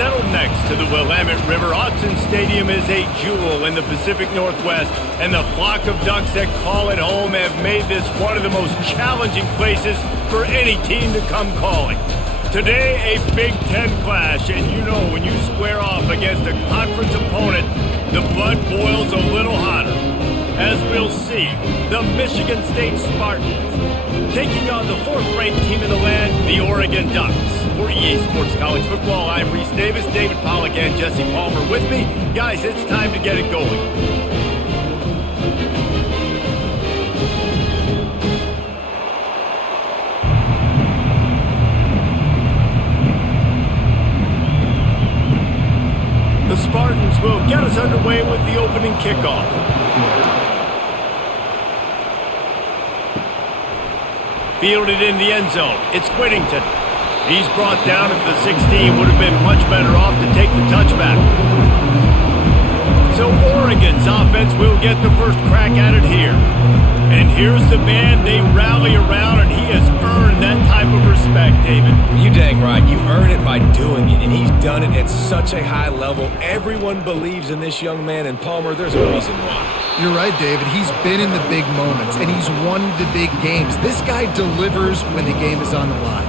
Settled next to the Willamette River, Autzen Stadium is a jewel in the Pacific Northwest, and the flock of Ducks that call it home have made this one of the most challenging places for any team to come calling. Today, a Big Ten clash, and you know when you square off against a conference opponent, the blood boils a little hotter. As we'll see, the Michigan State Spartans taking on the fourth-ranked team in the land, the Oregon Ducks. For EA Sports College Football, I'm Reese Davis, David Pollack, and Jesse Palmer with me. Guys, it's time to get it going. The Spartans will get us underway with the opening kickoff. Fielded in the end zone, it's Whittington. He's brought down at the 16, would have been much better off to take the touchback. So Oregon's offense will get the first crack at it here. And here's the man they rally around, and he has earned that type of respect, David. You dang right. You earn it by doing it, and he's done it at such a high level. Everyone believes in this young man, and Palmer, there's a reason why. You're right, David. He's been in the big moments, and he's won the big games. This guy delivers when the game is on the line.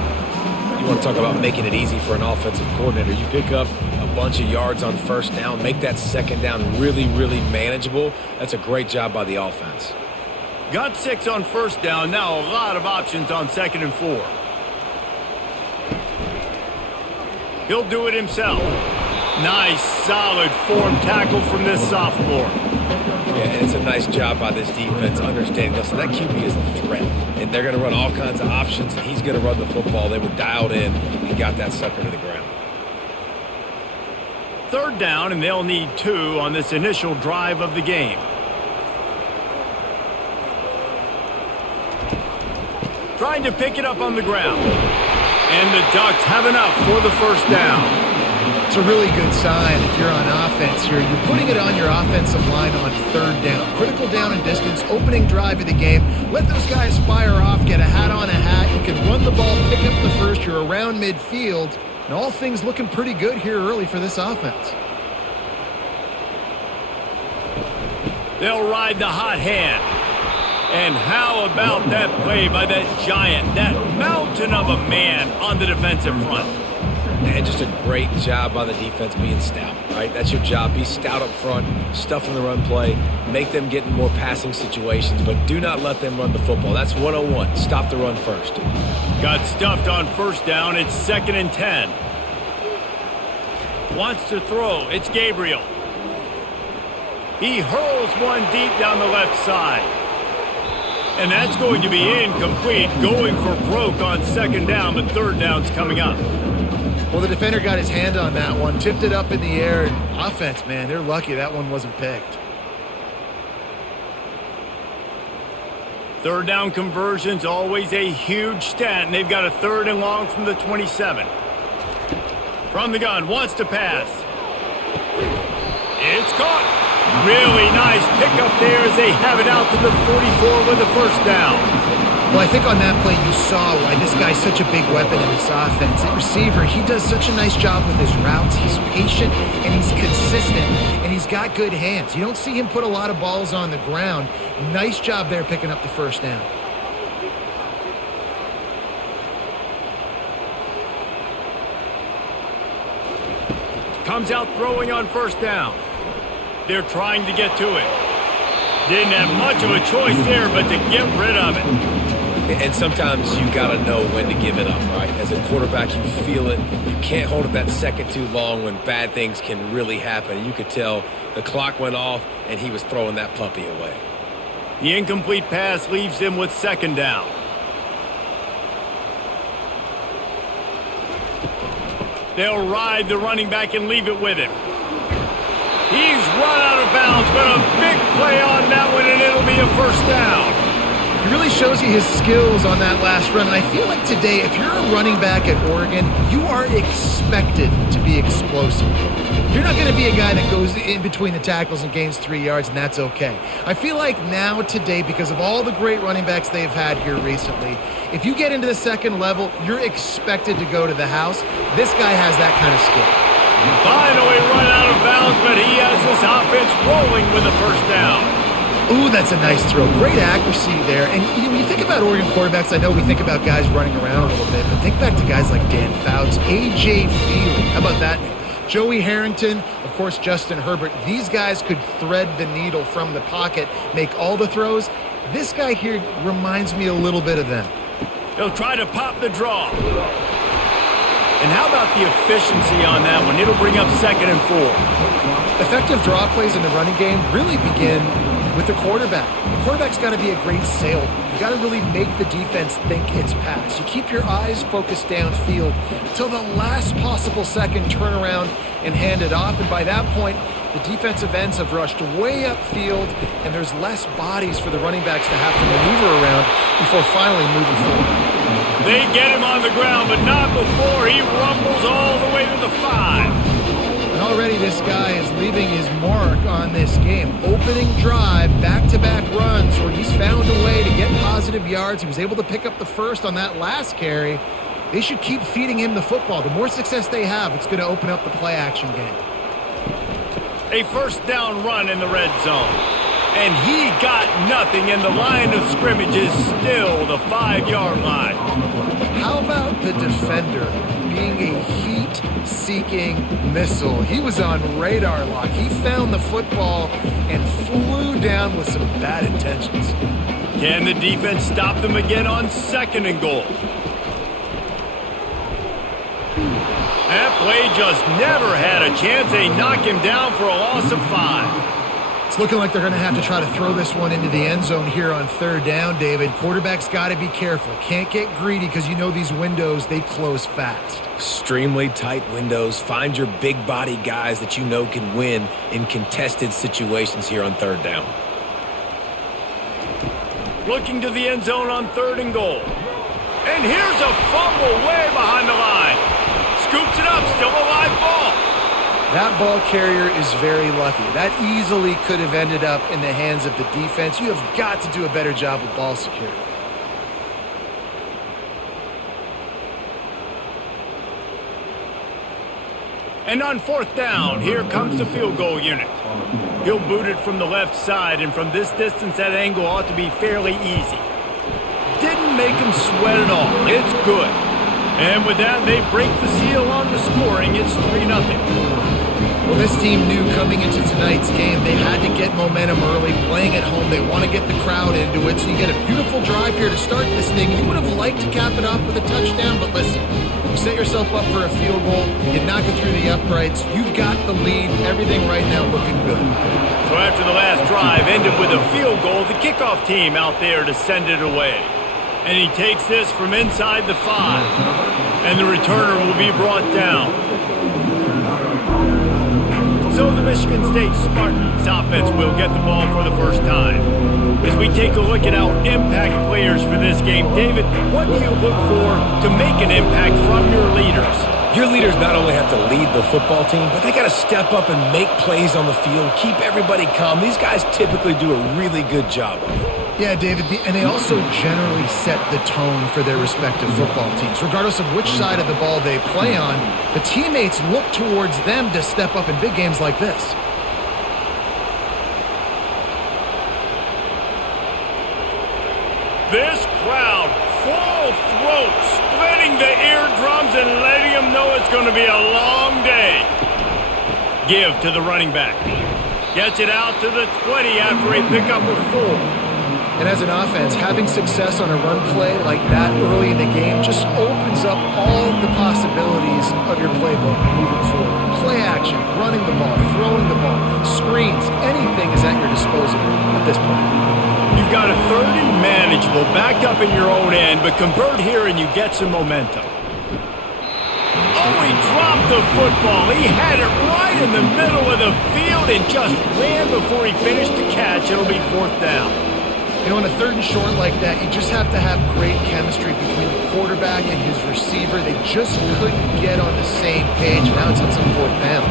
You want to talk about making it easy for an offensive coordinator. You pick up a bunch of yards on first down, make that second down really, really manageable. That's a great job by the offense. Got 6 on first down, now a lot of options on 2nd and 4. He'll do it himself. Nice, solid form tackle from this sophomore. Yeah, and it's a nice job by this defense understanding, listen, that QB is a threat, and they're going to run all kinds of options, and he's going to run the football. They were dialed in and got that sucker to the ground. 3rd down, and they'll need 2 on this initial drive of the game. Trying to pick it up on the ground. And the Ducks have enough for the first down. It's a really good sign if you're on offense here. You're putting it on your offensive line on 3rd down. Critical down and distance, opening drive of the game. Let those guys fire off, get a hat on a hat. You can run the ball, pick up the first. You're around midfield. And all things looking pretty good here early for this offense. They'll ride the hot hand. And how about that play by that giant, that mountain of a man on the defensive front? And just a great job by the defense being stout, right? That's your job. Be stout up front, stuff in the run play, make them get in more passing situations, but do not let them run the football. That's 101. Stop the run first. Got stuffed on first down. It's 2nd and 10. Wants to throw. It's Gabriel. He hurls one deep down the left side. And that's going to be incomplete, going for broke on 2nd down, but 3rd down's coming up. Well, the defender got his hand on that one, tipped it up in the air, and offense, man, they're lucky that one wasn't picked. 3rd down conversion's always a huge stat, and they've got a 3rd and long from the 27. From the gun, wants to pass. It's caught. Really nice pickup there as they have it out to the 44 with the first down. Well, I think on that play you saw why this guy's such a big weapon in this offense. At receiver, he does such a nice job with his routes. He's patient, and he's consistent, and he's got good hands. You don't see him put a lot of balls on the ground. Nice job there picking up the first down. Comes out throwing on first down. They're trying to get to it. Didn't have much of a choice there, but to get rid of it. And sometimes you got to know when to give it up, right? As a quarterback, you feel it. You can't hold it that second too long when bad things can really happen. And you could tell the clock went off, and he was throwing that puppy away. The incomplete pass leaves them with 2nd down. They'll ride the running back and leave it with him. He's run out of bounds, but a big play on that one, and it'll be a first down. He really shows you his skills on that last run, and I feel like today, if you're a running back at Oregon, you are expected to be explosive. You're not going to be a guy that goes in between the tackles and gains 3 yards, and that's okay. I feel like now, today, because of all the great running backs they've had here recently, if you get into the second level, you're expected to go to the house. This guy has that kind of skill. Finally run out of bounds, but he has this offense rolling with a first down. Ooh, that's a nice throw. Great accuracy there. And when you think about Oregon quarterbacks, I know we think about guys running around a little bit, but think back to guys like Dan Fouts, A.J. Feely. How about that name? Joey Harrington, of course, Justin Herbert. These guys could thread the needle from the pocket, make all the throws. This guy here reminds me a little bit of them. He'll try to pop the draw. And how about the efficiency on that one? It'll bring up 2nd and 4. Effective draw plays in the running game really begin with the quarterback. The quarterback's got to be a great sailor. You got to really make the defense think it's pass. You keep your eyes focused downfield until the last possible second, turn around and hand it off. And by that point, the defensive ends have rushed way upfield, and there's less bodies for the running backs to have to maneuver around before finally moving forward. They get him on the ground, but not before he rumbles all the way to the 5. And already this guy is leaving his mark on this game. Opening drive, back-to-back runs where he's found a way to get positive yards. He was able to pick up the first on that last carry. They should keep feeding him the football. The more success they have, it's going to open up the play-action game. A first down run in the red zone. And he got nothing, and the line of scrimmage is still the 5-yard line. How about the defender being a heat-seeking missile? He was on radar lock. He found the football and flew down with some bad intentions. Can the defense stop them again on 2nd and goal? That play just never had a chance. They knock him down for a loss of 5. It's looking like they're going to have to try to throw this one into the end zone here on 3rd down, David. Quarterback's got to be careful. Can't get greedy because you know these windows, they close fast. Extremely tight windows. Find your big body guys that you know can win in contested situations here on 3rd down. Looking to the end zone on 3rd and goal. And here's a fumble way behind the line. Scoops it up, still a live ball. That ball carrier is very lucky. That easily could have ended up in the hands of the defense. You have got to do a better job with ball security. And on 4th down, here comes the field goal unit. He'll boot it from the left side, and from this distance, that angle ought to be fairly easy. Didn't make him sweat at all. It's good. And with that, they break the seal on the scoring. It's 3-0. Well, this team knew coming into tonight's game they had to get momentum early, playing at home. They want to get the crowd into it, so you get a beautiful drive here to start this thing. You would have liked to cap it off with a touchdown, but listen, you set yourself up for a field goal, you knock it through the uprights, you've got the lead, everything right now looking good. So after the last drive ended with a field goal, the kickoff team out there to send it away. And he takes this from inside the 5, and the returner will be brought down. So the Michigan State Spartans offense will get the ball for the first time. As we take a look at our impact players for this game, David, what do you look for to make an impact from your leaders? Your leaders not only have to lead the football team, but they got to step up and make plays on the field, keep everybody calm. These guys typically do a really good job of it. Yeah, David, and they also generally set the tone for their respective football teams. Regardless of which side of the ball they play on, the teammates look towards them to step up in big games like this. This crowd, full throat, splitting the eardrums and letting them know it's going to be a long day. Give to the running back. Gets it out to the 20 after a pickup of 4. And as an offense, having success on a run play like that early in the game just opens up all the possibilities of your playbook moving forward. Play action, running the ball, throwing the ball, screens, anything is at your disposal at this point. You've got a 3rd and manageable, backed up in your own end, but convert here and you get some momentum. Oh, he dropped the football. He had it right in the middle of the field and just ran before he finished the catch. It'll be 4th down. You know, on a 3rd and short like that, you just have to have great chemistry between the quarterback and his receiver. They just couldn't get on the same page. Now it's on some 4th down.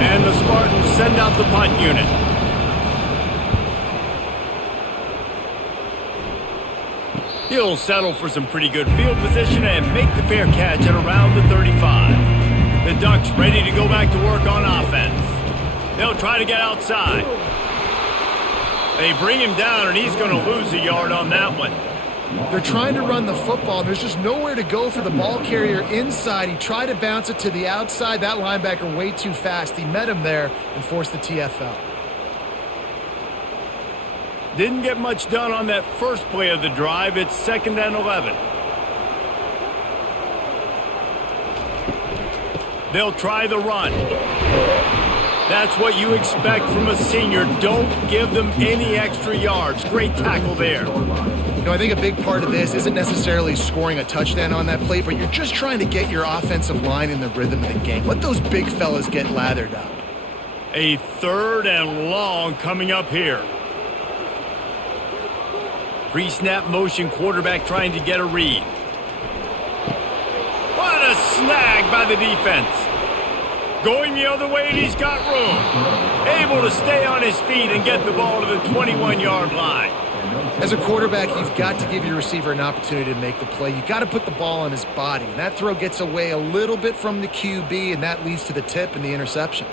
And the Spartans send out the punt unit. He'll settle for some pretty good field position and make the fair catch at around the 35. The Ducks ready to go back to work on offense. They'll try to get outside. They bring him down, and he's going to lose a yard on that one. They're trying to run the football. There's just nowhere to go for the ball carrier inside. He tried to bounce it to the outside. That linebacker way too fast. He met him there and forced the TFL. Didn't get much done on that first play of the drive. It's 2nd and 11. They'll try the run. That's what you expect from a senior. Don't give them any extra yards. Great tackle there. You know, I think a big part of this isn't necessarily scoring a touchdown on that play, but you're just trying to get your offensive line in the rhythm of the game. Let those big fellas get lathered up. A 3rd and long coming up here. Pre-snap motion, quarterback trying to get a read. What a snag by the defense. Going the other way, and he's got room. Able to stay on his feet and get the ball to the 21-yard line. As a quarterback, you've got to give your receiver an opportunity to make the play. You've got to put the ball on his body. And that throw gets away a little bit from the QB, and that leads to the tip and the interception.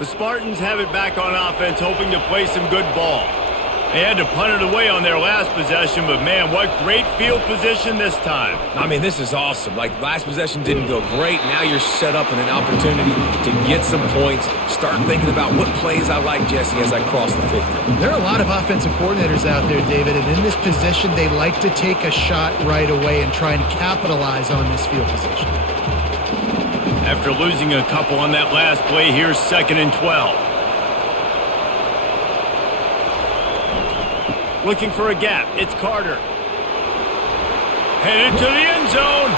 The Spartans have it back on offense, hoping to play some good ball. They had to punt it away on their last possession, but man, what great field position this time. I mean, this is awesome. Like, last possession didn't go great. Now you're set up in an opportunity to get some points. Start thinking about what plays I like, Jesse, as I cross the 50. There are a lot of offensive coordinators out there, David, and in this position, they like to take a shot right away and try and capitalize on this field position. After losing a couple on that last play, here's 2nd and 12. Looking for a gap. It's Carter. Headed to the end zone.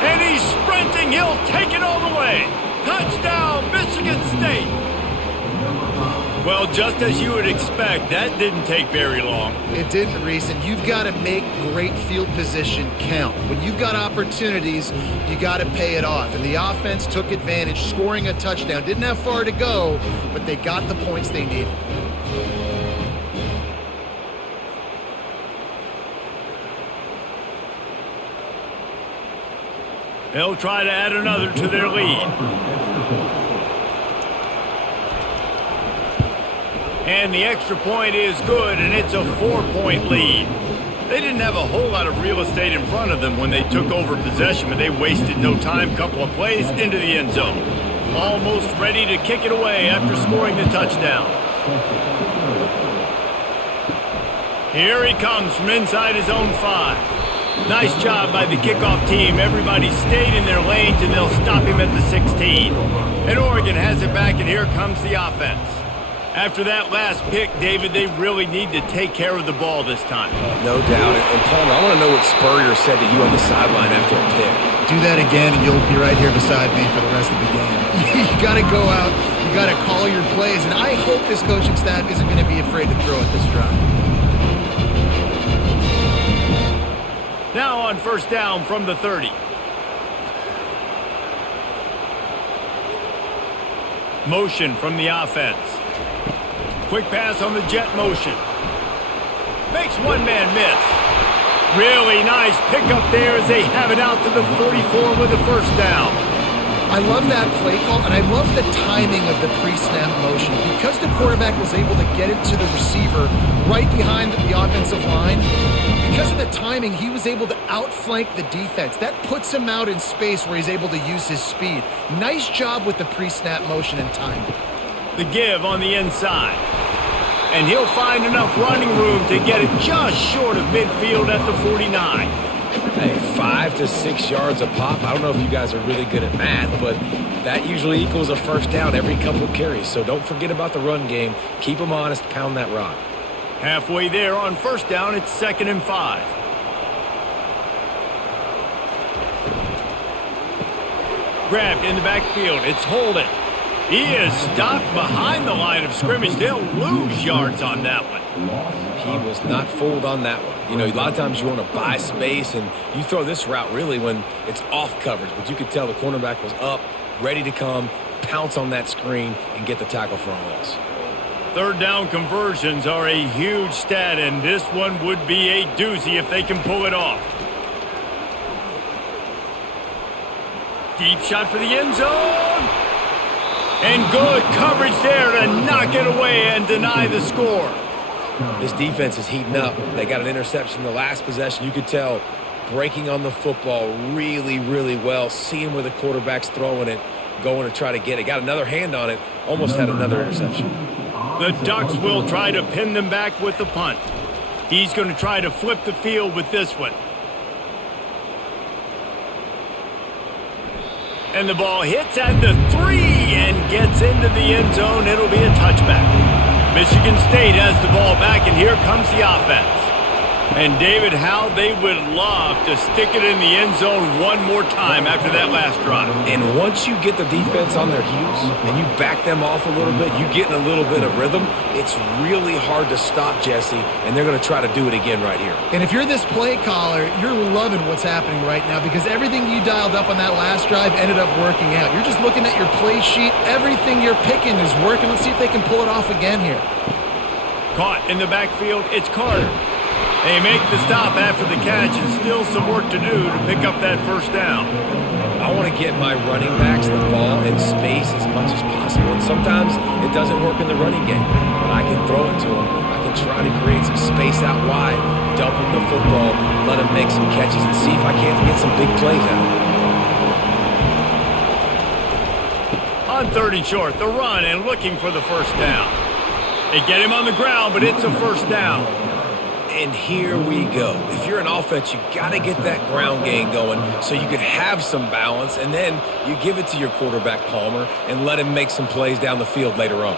And he's sprinting. He'll take it all the way. Touchdown, Michigan State. Well, just as you would expect, that didn't take very long. It didn't, Reese, and you've got to make great field position count. When you've got opportunities, you got to pay it off. And the offense took advantage, scoring a touchdown. Didn't have far to go, but they got the points they needed. They'll try to add another to their lead. And the extra point is good, and it's a 4-point lead. They didn't have a whole lot of real estate in front of them when they took over possession, but they wasted no time. Couple of plays into the end zone. Almost ready to kick it away after scoring the touchdown. Here he comes from inside his own 5. Nice job by the kickoff team. Everybody stayed in their lanes, and they'll stop him at the 16. And Oregon has it back, and here comes the offense. After that last pick, David, they really need to take care of the ball this time. No doubt. And Palmer, I want to know what Spurrier said to you on the sideline after a pick. Do that again, and you'll be right here beside me for the rest of the game. You got to go out. You got to call your plays, and I hope this coaching staff isn't going to be afraid to throw at this drive. Now on 1st down from the 30. Motion from the offense. Quick pass on the jet motion. Makes one man miss. Really nice pickup there as they have it out to the 44 with the 1st down. I love that play call, and I love the timing of the pre-snap motion. Because the quarterback was able to get it to the receiver right behind the offensive line, because of the timing, he was able to outflank the defense. That puts him out in space where he's able to use his speed. Nice job with the pre-snap motion and timing. The give on the inside. And he'll find enough running room to get it just short of midfield at the 49. Hey, 5 to 6 yards a pop. I don't know if you guys are really good at math, but that usually equals a 1st down every couple of carries. So don't forget about the run game. Keep them honest. Pound that rock. Halfway there on 1st down, it's 2nd and 5. Grabbed in the backfield. It's Holden. He is stopped behind the line of scrimmage. They'll lose yards on that one. He was not fooled on that one. You know, a lot of times you want to buy space, and you throw this route really when it's off coverage. But you could tell the cornerback was up, ready to come, pounce on that screen and get the tackle for a loss. Third down conversions are a huge stat, and this one would be a doozy if they can pull it off. Deep shot for the end zone. And good coverage there to knock it away and deny the score. This defense is heating up. They got an interception the last possession. You could tell breaking on the football really, really well, seeing where the quarterback's throwing it, going to try to get it. Got another hand on it, almost had another interception. The Ducks will try to pin them back with the punt. He's going to try to flip the field with this one. And the ball hits at the 3 and gets into the end zone. It'll be a touchback. Michigan State has the ball back, and here comes the offense. And David, how they would love to stick it in the end zone one more time after that last drive. And once you get the defense on their heels and you back them off a little bit, you get in a little bit of rhythm, it's really hard to stop, Jesse, and they're going to try to do it again right here. And if you're this play caller, you're loving what's happening right now because everything you dialed up on that last drive ended up working out. You're just looking at your play sheet. Everything you're picking is working. Let's see if they can pull it off again here. Caught in the backfield, it's Carter. They make the stop after the catch and still some work to do to pick up that first down. I want to get my running backs the ball in space as much as possible. And sometimes it doesn't work in the running game, but I can throw it to them. I can try to create some space out wide, dump them the football, let them make some catches, and see if I can't get some big plays out of it. On 3rd and short, the run and looking for the first down. They get him on the ground, but it's a first down. And here we go. If you're an offense, you got to get that ground game going so you can have some balance, and then you give it to your quarterback, Palmer, and let him make some plays down the field later on.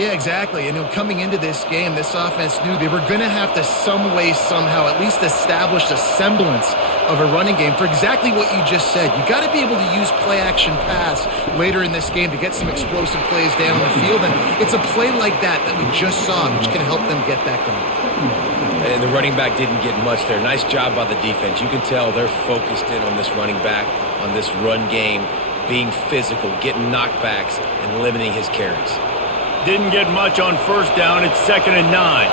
Yeah, exactly. And coming into this game, this offense knew they were going to have to some way, somehow, at least establish a semblance of a running game for exactly what you just said. You got to be able to use play-action pass later in this game to get some explosive plays down the field, and it's a play like that we just saw, which can help them get that going. And the running back didn't get much there. Nice job by the defense. You can tell they're focused in on this running back, on this run game, being physical, getting knockbacks, and limiting his carries. Didn't get much on first down. It's 2nd and 9.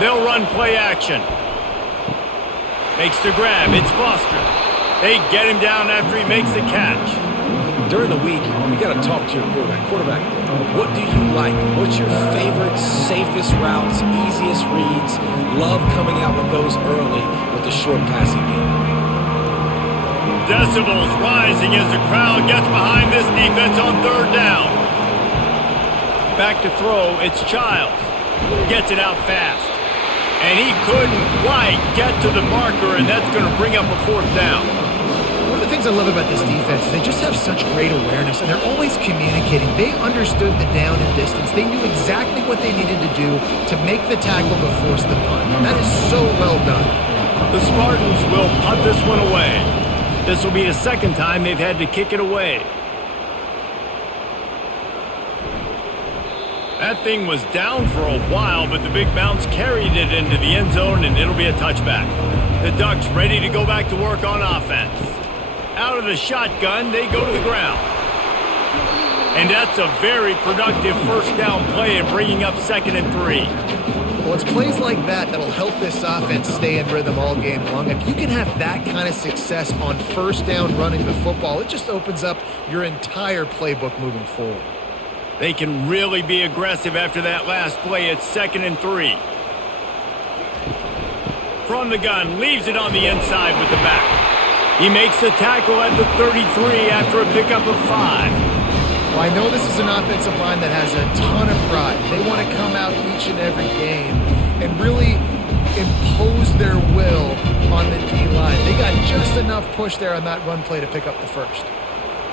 They'll run play action. Makes the grab. It's Foster. They get him down after he makes the catch. During the week, you got to talk to your quarterback. Quarterback, what do you like? What's your favorite, safest routes, easiest reads? Love coming out with those early with the short passing game. Decibels rising as the crowd gets behind this defense on 3rd down. Back to throw, it's Childs. Gets it out fast. And he couldn't quite get to the marker, and that's going to bring up a 4th down. One of the things I love about this defense is they just have such great awareness, and they're always communicating. They understood the down and distance. They knew exactly what they needed to do to make the tackle to force the punt. That is so well done. The Spartans will punt this one away. This will be the 2nd time they've had to kick it away. That thing was down for a while, but the big bounce carried it into the end zone, and it'll be a touchback. The Ducks ready to go back to work on offense. Out of the shotgun, they go to the ground. And that's a very productive first down play and bringing up 2nd and 3. Well, it's plays like that that'll help this offense stay in rhythm all game long. If you can have that kind of success on first down running the football, it just opens up your entire playbook moving forward. They can really be aggressive after that last play. It's 2nd and 3. From the gun, leaves it on the inside with the back. He makes the tackle at the 33 after a pickup of 5. Well, I know this is an offensive line that has a ton of pride. They want to come out each and every game and really impose their will on the D-line. They got just enough push there on that run play to pick up the first.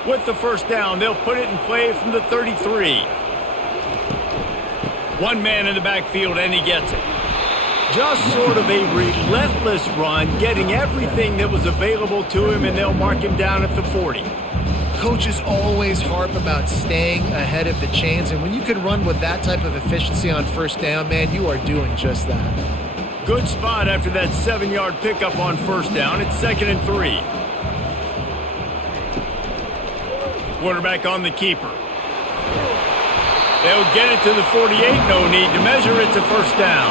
With the first down, they'll put it in play from the 33. One man in the backfield, and he gets it. Just sort of a relentless run, getting everything that was available to him, and they'll mark him down at the 40. Coaches always harp about staying ahead of the chains, and when you can run with that type of efficiency on first down, man, you are doing just that. Good spot after that 7-yard pickup on first down. It's 2nd and 3. quarterback on the keeper. They'll get it to the 48. No need to measure. It's a first down.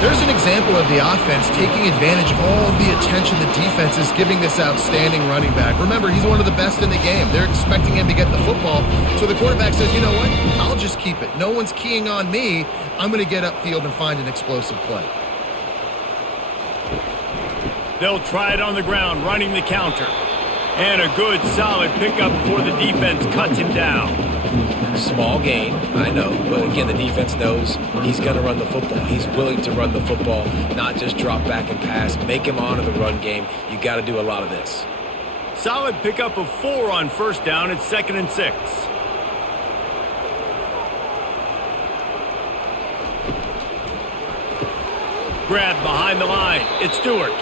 There's an example of the offense taking advantage of all the attention the defense is giving this outstanding running back. Remember, he's one of the best in the game. They're expecting him to get the football. So the quarterback says, you know what? I'll just keep it. No one's keying on me. I'm going to get upfield and find an explosive play. They'll try it on the ground, running the counter. And a good, solid pickup before the defense cuts him down. Small gain, I know, but again, the defense knows he's going to run the football. He's willing to run the football, not just drop back and pass, make him honor the run game. You got to do a lot of this. Solid pickup of 4 on first down. It's 2nd and 6. Grab behind the line. It's Stewart.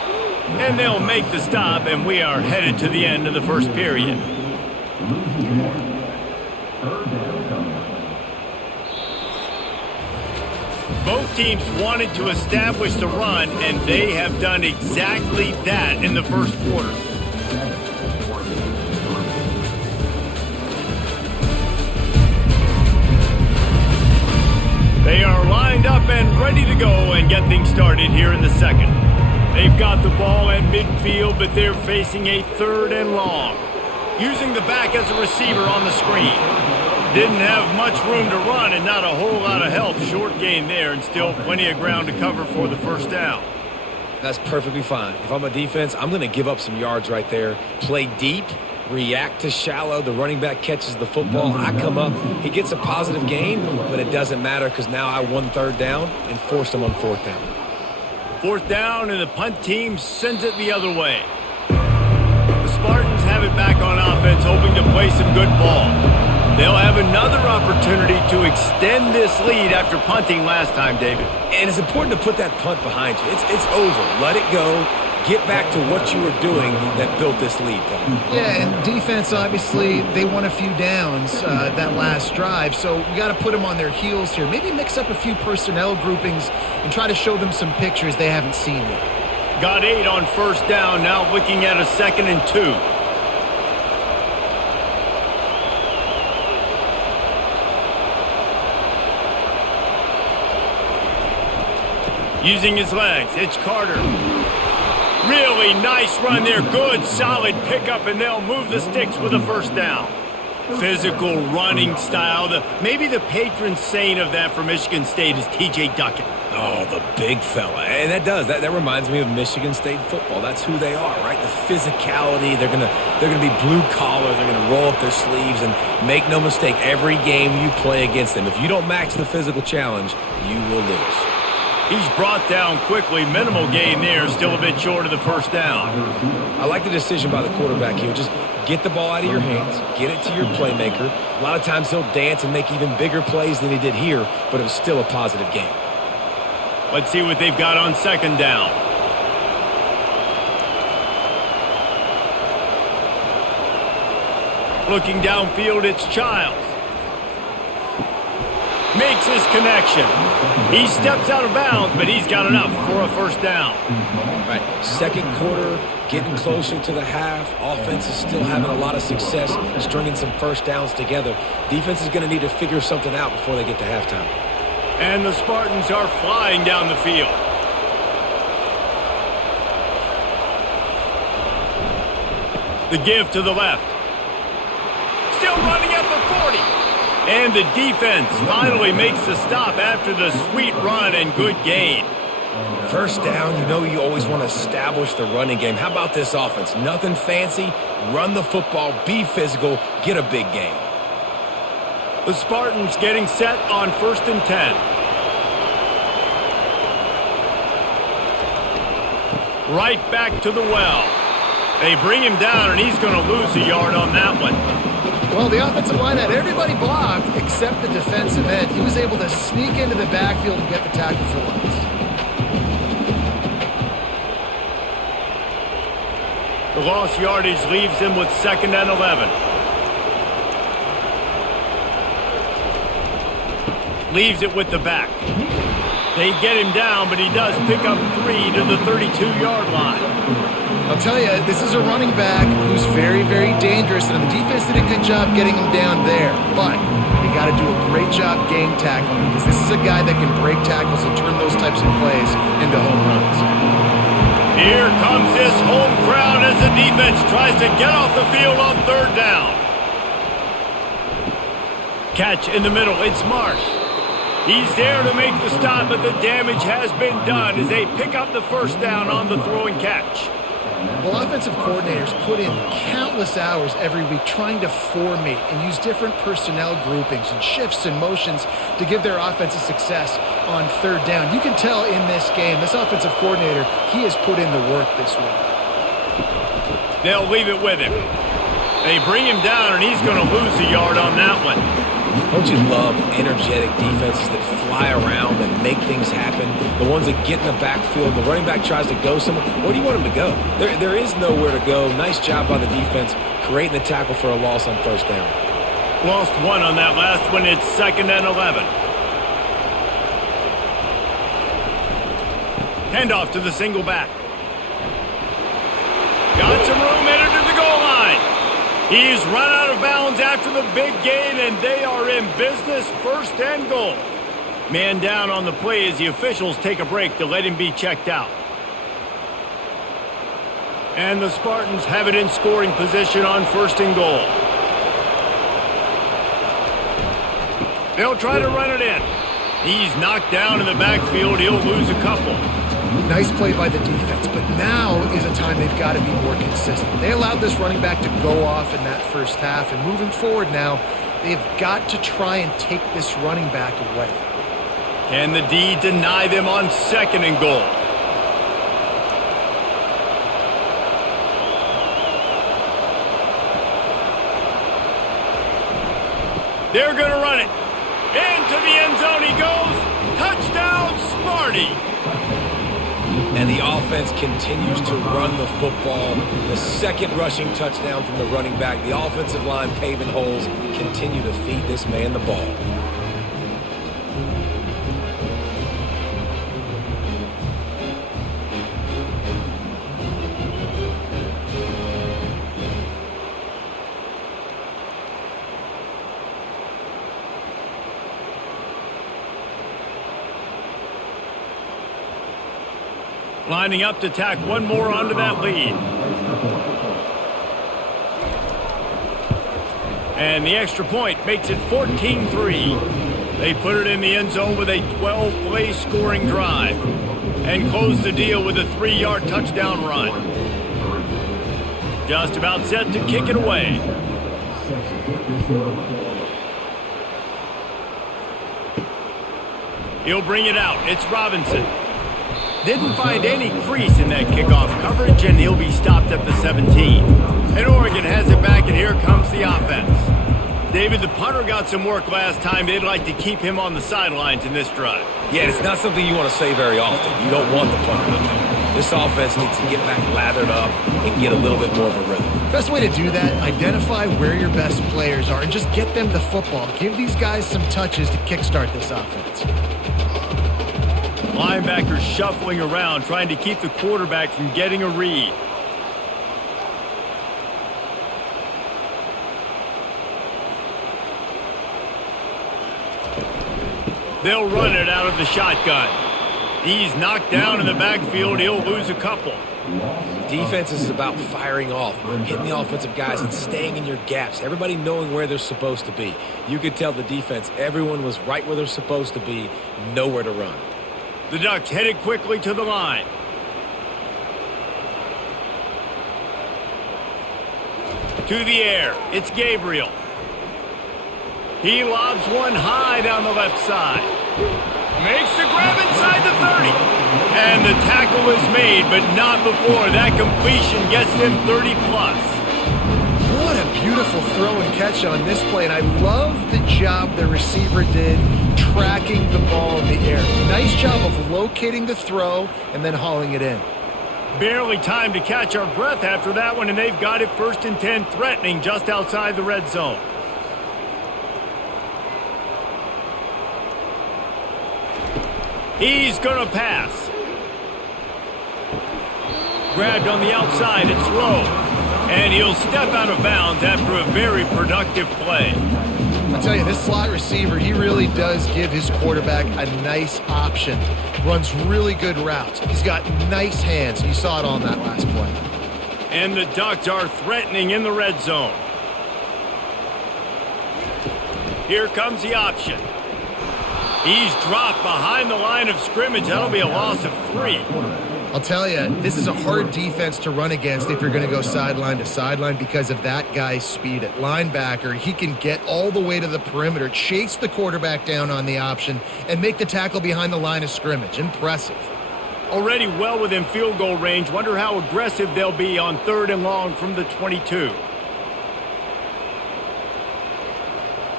And they'll make the stop, and we are headed to the end of the first period. Both teams wanted to establish the run, and they have done exactly that in the first quarter. They are lined up and ready to go and get things started here in the second. They've got the ball at midfield, but they're facing a 3rd and long. Using the back as a receiver on the screen. Didn't have much room to run and not a whole lot of help. Short gain there and still plenty of ground to cover for the first down. That's perfectly fine. If I'm a defense, I'm going to give up some yards right there. Play deep, react to shallow. The running back catches the football. I come up. He gets a positive gain, but it doesn't matter because now I won 3rd down and forced him on 4th down. 4th down, and the punt team sends it the other way. The Spartans have it back on offense, hoping to play some good ball. They'll have another opportunity to extend this lead after punting last time, David. And it's important to put that punt behind you. It's over. Let it go. Get back to what you were doing that built this lead, Paul. Yeah, and defense, obviously, they won a few downs that last drive, so we got to put them on their heels here. Maybe mix up a few personnel groupings and try to show them some pictures they haven't seen yet. Got 8 on first down, now looking at a 2nd and 2. Using his legs, it's Carter. Really nice run there. Good, solid pickup, and they'll move the sticks with a first down. Physical running style. Maybe the patron saint of that for Michigan State is T.J. Duckett. Oh, the big fella. And that reminds me of Michigan State football. That's who they are, right? The physicality. They're gonna be blue collar. They're gonna roll up their sleeves, and make no mistake, every game you play against them, if you don't match the physical challenge, you will lose. He's brought down quickly. Minimal gain there. Still a bit short of the first down. I like the decision by the quarterback here. Just get the ball out of your hands. Get it to your playmaker. A lot of times he'll dance and make even bigger plays than he did here, but it was still a positive game. Let's see what they've got on 2nd down. Looking downfield, it's Childs. Makes his connection. He steps out of bounds, but he's got enough for a first down. Right, 2nd quarter, getting closer to the half. Offense is still having a lot of success stringing some first downs together. Defense is going to need to figure something out before they get to halftime. And the Spartans are flying down the field. The give to the left. Still running at the 40. And the defense finally makes the stop after the sweet run and good gain. First down, you know you always want to establish the running game. How about this offense? Nothing fancy. Run the football, be physical, get a big gain. The Spartans getting set on 1st and 10. Right back to the well. They bring him down, and he's going to lose a yard on that one. Well, the offensive line had everybody blocked except the defensive end. He was able to sneak into the backfield and get the tackle for once. The lost yardage leaves him with 2nd and 11. Leaves it with the back. They get him down, but he does pick up 3 to the 32-yard line. I'll tell you, this is a running back who's very, very dangerous, and the defense did a good job getting him down there. But they got to do a great job game tackling, because this is a guy that can break tackles and turn those types of plays into home runs. Here comes this home crowd as the defense tries to get off the field on 3rd down. Catch in the middle, it's Marsh. He's there to make the stop, but the damage has been done as they pick up the 1st down on the throw and catch. Well, offensive coordinators put in countless hours every week trying to formate and use different personnel groupings and shifts and motions to give their offensive success on 3rd down. You can tell in this game, this offensive coordinator, he has put in the work this week. They'll leave it with him. They bring him down, and he's going to lose a yard on that one. Don't you love energetic defenses that fly around and make things happen? The ones that get in the backfield, the running back tries to go somewhere. Where do you want him to go? There is nowhere to go. Nice job by the defense creating the tackle for a loss on 1st down. Lost 1 on that last one. It's 2nd and 11. Handoff to the single back. Got some room, headed to the goal line. He's run out of bounds after the big gain, and they are in business, 1st and goal. Man down on the play as the officials take a break to let him be checked out. And the Spartans have it in scoring position on 1st and goal. They'll try to run it in. He's knocked down in the backfield. He'll lose a couple. Nice play by the defense, but now is a time they've got to be more consistent. They allowed this running back to go off in that 1st half, and moving forward now, they've got to try and take this running back away. Can the D deny them on 2nd and goal? They're going to run it. Into the end zone he goes. Touchdown, Sparty. And the offense continues to run the football. The 2nd rushing touchdown from the running back. The offensive line paving holes continue to feed this man the ball. Lining up to tack one more onto that lead. And the extra point makes it 14-3. They put it in the end zone with a 12-play scoring drive and close the deal with a 3-yard touchdown run. Just about set to kick it away. He'll bring it out. It's Robinson. Didn't find any crease in that kickoff coverage, and he'll be stopped at the 17. And Oregon has it back, and here comes the offense. David, the punter got some work last time. They'd like to keep him on the sidelines in this drive. Yeah, it's not something you want to say very often. You don't want the punter out there. This offense needs to get back lathered up and get a little bit more of a rhythm. Best way to do that, identify where your best players are and just get them the football. Give these guys some touches to kickstart this offense. Linebackers shuffling around, trying to keep the quarterback from getting a read. They'll run it out of the shotgun. He's knocked down in the backfield. He'll lose a couple. Defense is about firing off, hitting the offensive guys and staying in your gaps. Everybody knowing where they're supposed to be. You could tell the defense, everyone was right where they're supposed to be, nowhere to run. The Ducks headed quickly to the line. To the air, it's Gabriel. He lobs one high down the left side. Makes the grab inside the 30. And the tackle is made, but not before that completion gets them 30+. What a beautiful throw and catch on this play, and I love the job the receiver did tracking the ball in the air. Nice job of locating the throw and then hauling it in. Barely time to catch our breath after that one, and they've got it 1st and 10, threatening just outside the red zone. He's going to pass. Grabbed on the outside, it's low. And he'll step out of bounds after a very productive play. I'll tell you, this slot receiver, he really does give his quarterback a nice option. Runs really good routes. He's got nice hands. You saw it on that last play. And the Ducks are threatening in the red zone. Here comes the option. He's dropped behind the line of scrimmage. That'll be a loss of 3. I'll tell you, this is a hard defense to run against if you're going to go sideline to sideline because of that guy's speed at linebacker. He can get all the way to the perimeter, chase the quarterback down on the option, and make the tackle behind the line of scrimmage. Impressive. Already well within field goal range. Wonder how aggressive they'll be on 3rd and long from the 22.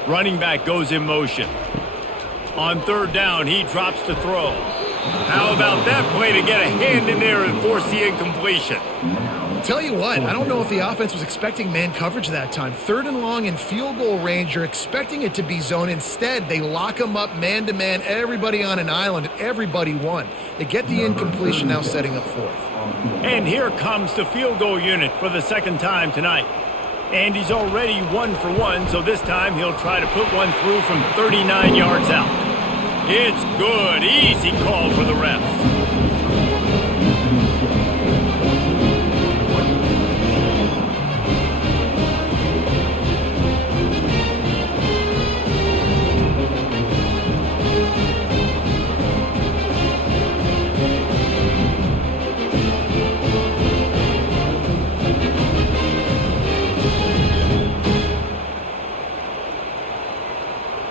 Running back goes in motion. On 3rd down, he drops to throw. How about that play to get a hand in there and force the incompletion? Tell you what, I don't know if the offense was expecting man coverage that time. 3rd and long in field goal range, you're expecting it to be zone. Instead, they lock them up man-to-man, everybody on an island, and everybody won. They get the incompletion, now setting up 4th. And here comes the field goal unit for the 2nd time tonight. And he's already 1 for 1, so this time he'll try to put one through from 39 yards out. It's good. Easy call for the refs.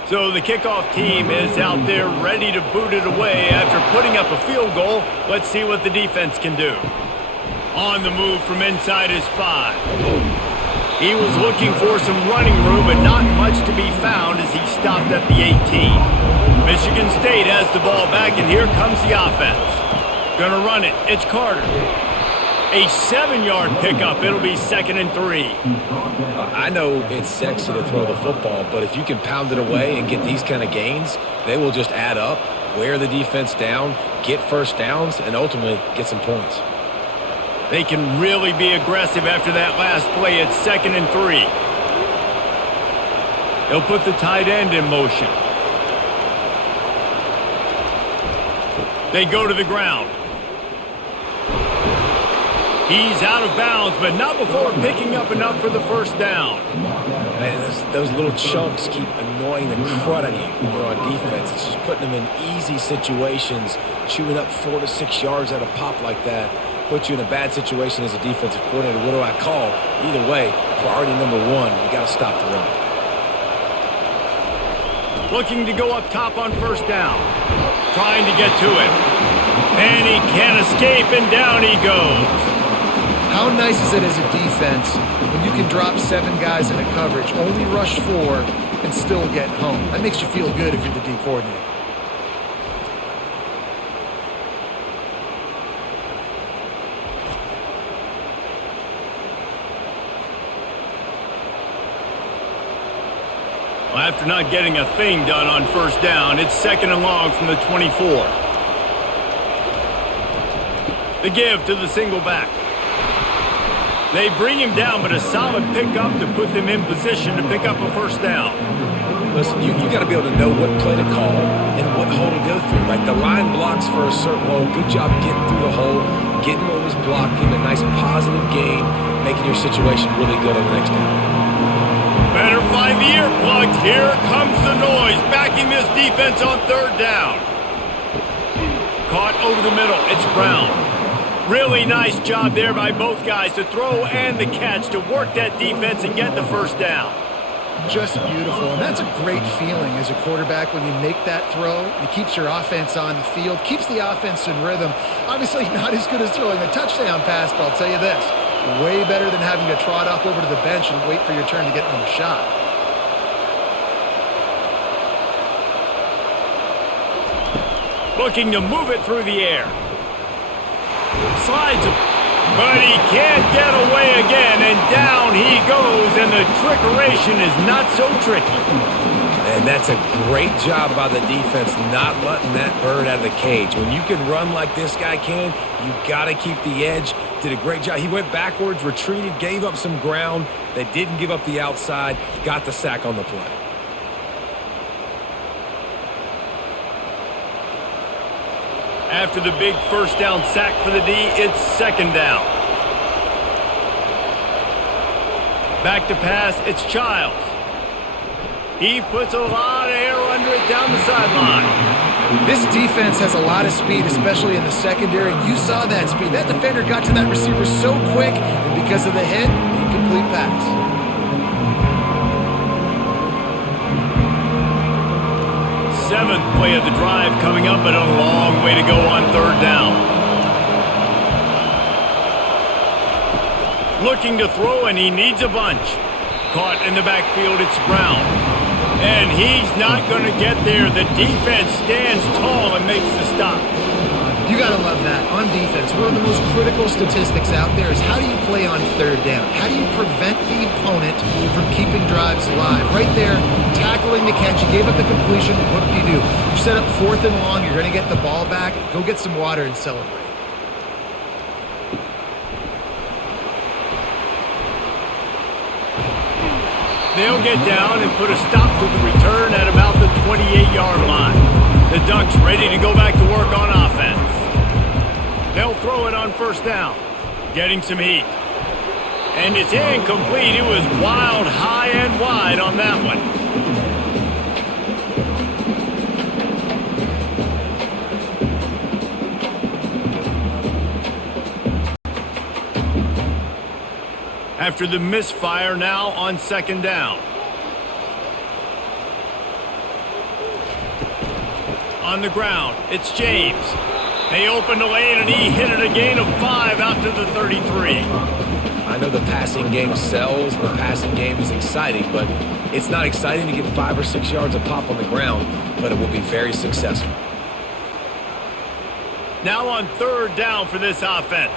So the kickoff team is out there ready to boot it away after putting up a field goal. Let's see what the defense can do. On the move from inside his 5. He was looking for some running room, but not much to be found as he stopped at the 18. Michigan State has the ball back, and here comes the offense. Gonna run it. It's Carter. A 7-yard pickup. It'll be 2nd and 3. I know it's sexy to throw the football, but if you can pound it away and get these kind of gains, they will just add up, wear the defense down, get first downs, and ultimately get some points. They can really be aggressive after that last play. It's 2nd and 3. They'll put the tight end in motion. They go to the ground. He's out of bounds, but not before picking up enough for the 1st down. Man, those little chunks keep annoying the crud out of you when you're on defense. It's just putting them in easy situations, chewing up 4 to 6 yards at a pop like that. Put you in a bad situation as a defensive coordinator. What do I call? Either way, priority number 1, you got to stop the run. Looking to go up top on 1st down. Trying to get to him. And he can't escape, and down he goes. How nice is it as a defense when you can drop 7 guys into coverage, only rush 4, and still get home? That makes you feel good if you're the D coordinator. Well, after not getting a thing done on 1st down, it's 2nd and long from the 24. The give to the single back. They bring him down, but a solid pickup to put them in position to pick up a 1st down. Listen, you got to be able to know what play to call and what hole to go through. Like the line blocks for a certain hole. Good job getting through the hole, getting what was blocking, a nice positive gain, making your situation really good on the next down. Better find the earplugs. Here comes the noise, backing this defense on 3rd down. Caught over the middle. It's Brown. Really nice job there by both guys to throw and the catch to work that defense and get the 1st down. Just beautiful, and that's a great feeling as a quarterback when you make that throw. It keeps your offense on the field, keeps the offense in rhythm. Obviously not as good as throwing a touchdown pass, but I'll tell you this, way better than having to trot off over to the bench and wait for your turn to get another shot. Looking to move it through the air. Slides him, but he can't get away again, and down he goes, and the trickeration is not so tricky. And that's a great job by the defense not letting that bird out of the cage. When you can run like this guy can, you got to keep the edge. Did a great job. He went backwards, retreated, gave up some ground. They didn't give up the outside, got the sack on the play. After the big first down sack for the D, it's second down. Back to pass, it's Childs. He puts a lot of air under it down the sideline. This defense has a lot of speed, especially in the secondary. You saw that speed. That defender got to that receiver so quick, and because of the hit, incomplete pass. Seventh play of the drive coming up, but a long way to go on third down. Looking to throw, and he needs a bunch. Caught in the backfield, it's Brown. And he's not going to get there. The defense stands tall and makes the stop. You got to love that. On defense, one of the most critical statistics out there is how do you play on third down? How do you prevent the opponent from keeping drives alive? Right there, tackling the catch. You gave up the completion. What do? You set up fourth and long. You're going to get the ball back. Go get some water and celebrate. They'll get down and put a stop to the return at about the 28-yard line. The Ducks ready to go back to work on offense. They'll throw it on first down, getting some heat. And it's incomplete. It was wild, high and wide on that one. After the misfire, now on second down. On the ground, it's James. They opened a lane and he hit it a gain of 5 out to the 33. I know the passing game sells, the passing game is exciting, but it's not exciting to get 5 or 6 yards of pop on the ground, but it will be very successful. Now on third down for this offense.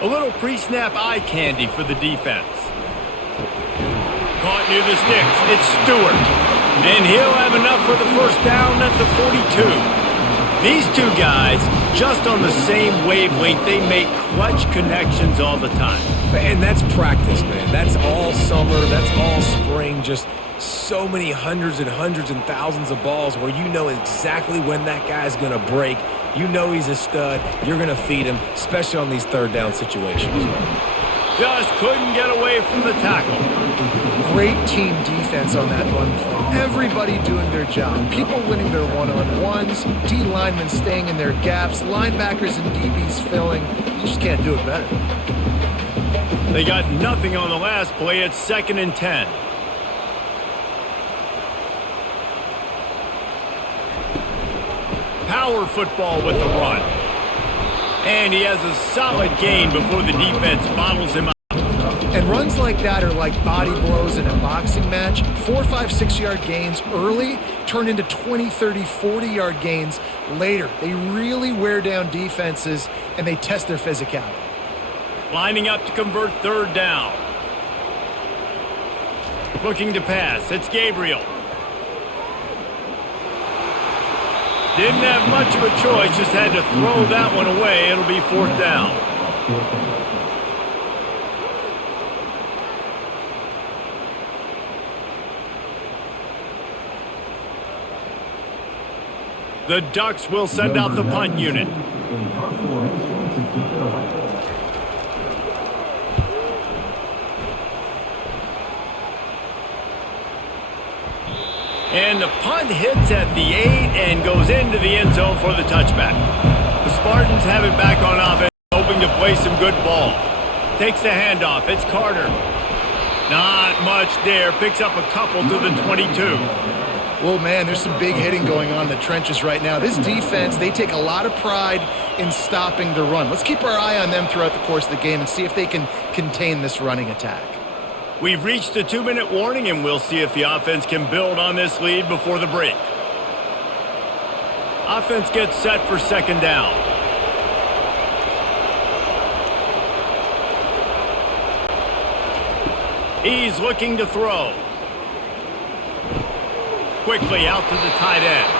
A little pre-snap eye candy for the defense. Caught near the sticks. It's Stewart. And he'll have enough for the first down at the 42. These two guys, just on the same wavelength, they make clutch connections all the time. And that's practice, man. That's all summer. That's all spring. Just so many hundreds and thousands of balls where you know exactly when that guy's going to break. You know he's a stud. You're going to feed him, especially on these third down situations. Just couldn't get away from the tackle. Great team defense on that run play. Everybody doing their job. People winning their one-on-ones, D linemen staying in their gaps, linebackers and DBs filling. You just can't do it better. They got nothing on the last play. It's 2nd and 10. Power football with the run. And he has a solid gain before the defense bottles him up. And runs like that are like body blows in a boxing match. 4, 5, 6-yard gains early turn into 20, 30, 40-yard gains later. They really wear down defenses, and they test their physicality. Lining up to convert third down. Looking to pass. It's Gabriel. Didn't have much of a choice, just had to throw that one away. It'll be 4th down. The Ducks will send out the punt unit. And the punt hits at the 8 and goes into the end zone for the touchback. The Spartans have it back on offense, hoping to play some good ball. Takes the handoff. It's Carter. Not much there. Picks up a couple to the 22. Well, man, there's some big hitting going on in the trenches right now. This defense, they take a lot of pride in stopping the run. Let's keep our eye on them throughout the course of the game and see if they can contain this running attack. We've reached the 2-minute warning, and we'll see if the offense can build on this lead before the break. Offense gets set for second down. He's looking to throw. Quickly out to the tight end.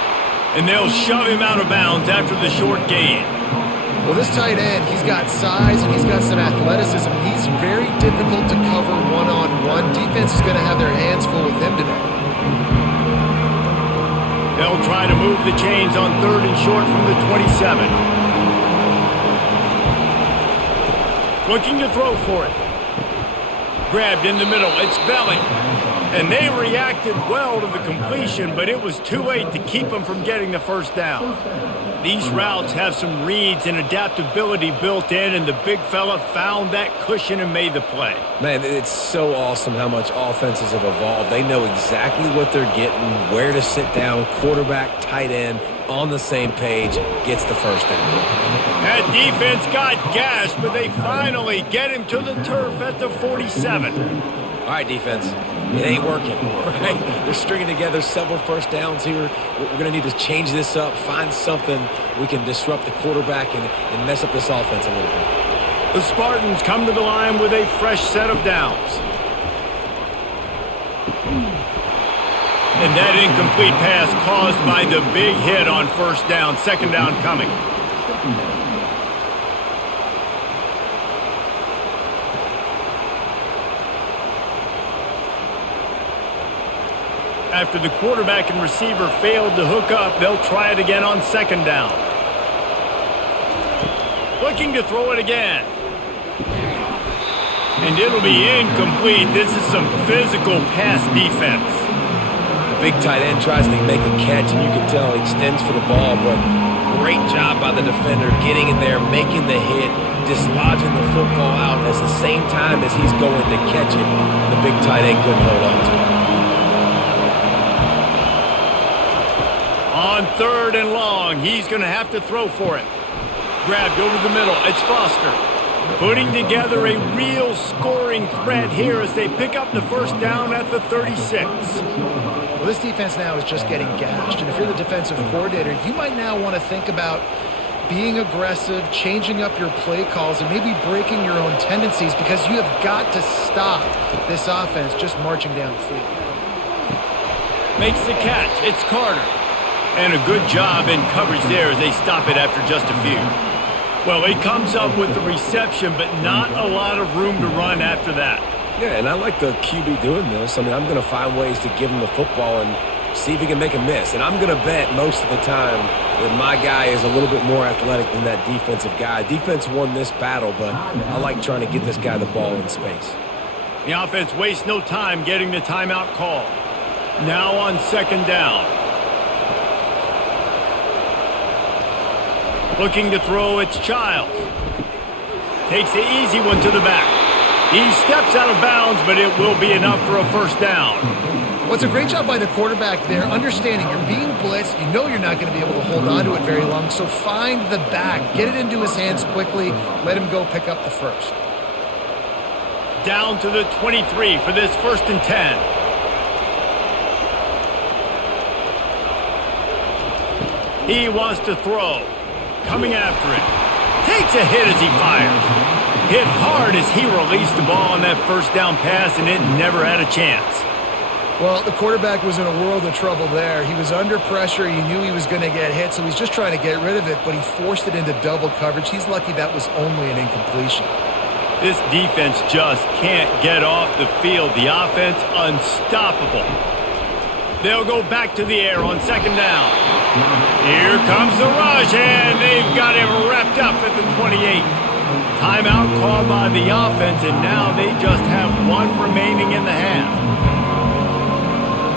And they'll shove him out of bounds after the short gain. Well, this tight end, he's got size and he's got some athleticism. He's very difficult to cover one-on-one. Defense is going to have their hands full with him today. They'll try to move the chains on 3rd and short from the 27. Looking to throw for it. Grabbed in the middle. It's Belly. And they reacted well to the completion, but it was too late to keep them from getting the first down. These routes have some reads and adaptability built in, and the big fella found that cushion and made the play. Man, it's so awesome how much offenses have evolved. They know exactly what they're getting, where to sit down, quarterback, tight end, on the same page, gets the first down. That defense got gashed, but they finally get him to the turf at the 47. All right, defense, it ain't working, right? They're stringing together several first downs here. We're going to need to change this up, find something we can disrupt the quarterback and mess up this offense a little bit. The Spartans come to the line with a fresh set of downs. And that incomplete pass caused by the big hit on first down. Second down coming. After the quarterback and receiver failed to hook up, they'll try it again on second down. Looking to throw it again. And it'll be incomplete. This is some physical pass defense. Big tight end tries to make a catch, and you can tell he extends for the ball, but great job by the defender getting in there, making the hit, dislodging the football out at the same time as he's going to catch it. The big tight end couldn't hold on to it. On 3rd and long, he's going to have to throw for it. Grabbed over the middle. It's Foster. Putting together a real scoring threat here as they pick up the first down at the 36. Well, this defense now is just getting gashed. And if you're the defensive coordinator, you might now want to think about being aggressive, changing up your play calls, and maybe breaking your own tendencies because you have got to stop this offense just marching down the field. Makes the catch. It's Carter. And a good job in coverage there as they stop it after just a few. Well, he comes up with the reception, but not a lot of room to run after that. Yeah, and I like the QB doing this. I mean, I'm going to find ways to give him the football and see if he can make a miss. And I'm going to bet most of the time that my guy is a little bit more athletic than that defensive guy. Defense won this battle, but I like trying to get this guy the ball in space. The offense wastes no time getting the timeout call. Now on second down. Looking to throw, it's Childs. Takes the easy one to the back. He steps out of bounds, but it will be enough for a first down. Well, it's a great job by the quarterback there, understanding you're being blitzed. You know you're not going to be able to hold on to it very long, so find the back. Get it into his hands quickly. Let him go pick up the first. Down to the 23 for this 1st and 10. He wants to throw. Coming after it. Takes a hit as he fires. Hit hard as he released the ball on that first down pass, and it never had a chance. Well, the quarterback was in a world of trouble there. He was under pressure. He knew he was going to get hit, so he's just trying to get rid of it, but he forced it into double coverage. He's lucky that was only an incompletion. This defense just can't get off the field. The offense unstoppable. They'll go back to the air on second down. Here comes the rush, and they've got him wrapped up at the 28. Timeout called by the offense, and now they just have one remaining in the half.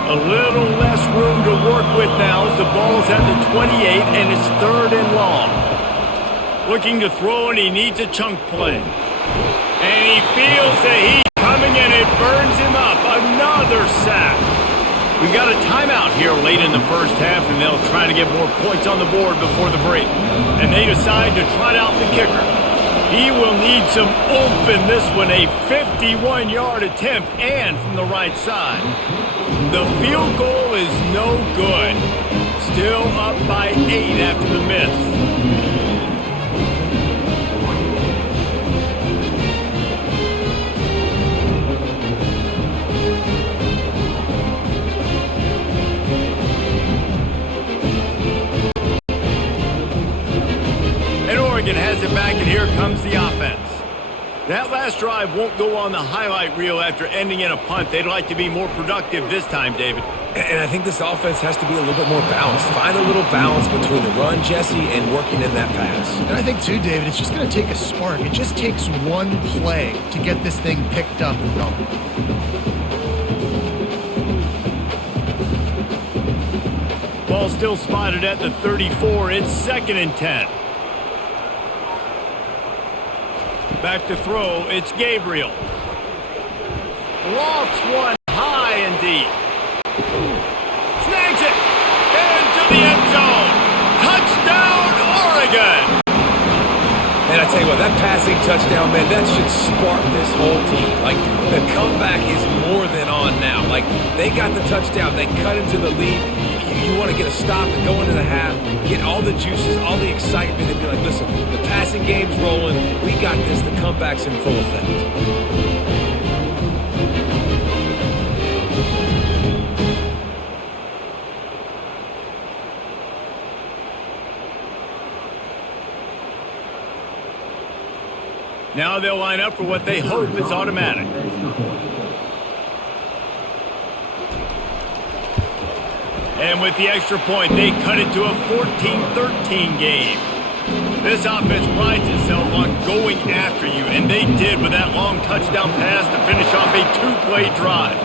A little less room to work with now as the ball's at the 28, and it's 3rd and long. Looking to throw, and he needs a chunk play. And he feels the heat coming, and it burns him up. Another sack. We've got a timeout here late in the first half, and they'll try to get more points on the board before the break. And they decide to trot out the kicker. He will need some oomph in this one, a 51-yard attempt, and from the right side. The field goal is no good. Still up by 8 after the miss. drive won't go on the highlight reel after ending in a punt. They'd like to be more productive this time, David. And I think this offense has to be a little bit more balanced. Find a little balance between the run, Jesse, and working in that pass. And I think, too, David, it's just going to take a spark. It just takes one play to get this thing picked up and going. Ball still spotted at the 34. It's 2nd and 10. Back to throw. It's Gabriel. Lofts one high and deep. Snags it. Into the end zone. Touchdown, Oregon. And I tell you what, that passing touchdown, man, that should spark this whole team. Like, the comeback is more than on now. Like, they got the touchdown. They cut into the lead. You want to get a stop and go into the half, get all the juices, all the excitement, and be like, listen, the passing game's rolling. We got this. The comeback's in full effect. Now they'll line up for what they hope is automatic. And with the extra point, they cut it to a 14-13 game. This offense prides itself on going after you, and they did with that long touchdown pass to finish off a 2-play drive.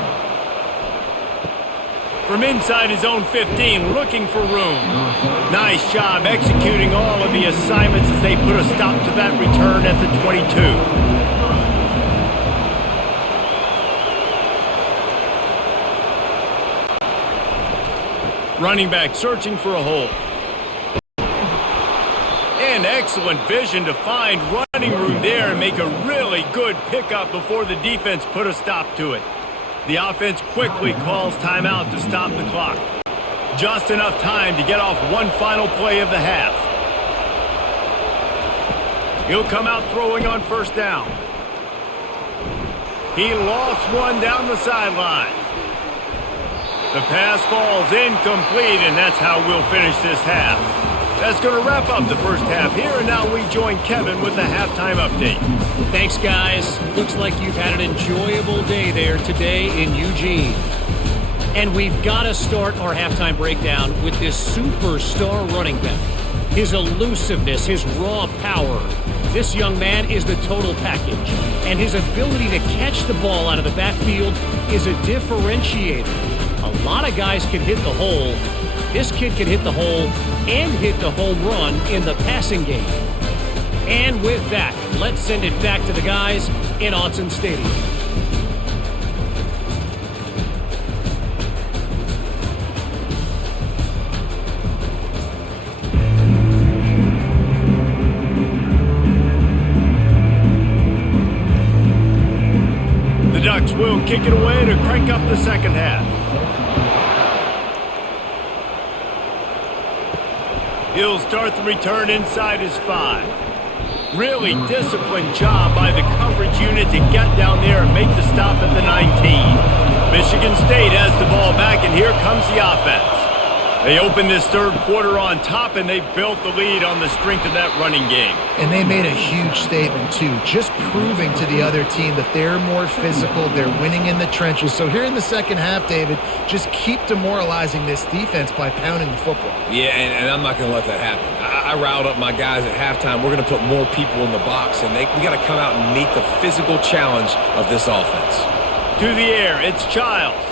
From inside his own 15, looking for room. Nice job executing all of the assignments as they put a stop to that return at the 22. Running back searching for a hole. And excellent vision to find running room there and make a really good pickup before the defense put a stop to it. The offense quickly calls timeout to stop the clock. Just enough time to get off one final play of the half. He'll come out throwing on 1st down. He lost one down the sideline. The pass falls incomplete, and that's how we'll finish this half. That's going to wrap up the first half here, and now we join Kevin with the halftime update. Thanks, guys. Looks like you've had an enjoyable day there today in Eugene. And we've got to start our halftime breakdown with this superstar running back. His elusiveness, his raw power. This young man is the total package. And his ability to catch the ball out of the backfield is a differentiator. A lot of guys can hit the hole. This kid can hit the hole and hit the home run in the passing game. And with that, let's send it back to the guys in Autzen Stadium. The Ducks will kick it away to crank up the second half. He'll start the return inside his 5. Really disciplined job by the coverage unit to get down there and make the stop at the 19. Michigan State has the ball back, and here comes the offense. They opened this third quarter on top, and they built the lead on the strength of that running game. And they made a huge statement, too, just proving to the other team that they're more physical, they're winning in the trenches. So here in the second half, David, just keep demoralizing this defense by pounding the football. Yeah, and I'm not going to let that happen. I riled up my guys at halftime. We're going to put more people in the box, and we got to come out and meet the physical challenge of this offense. To the air, it's Childs.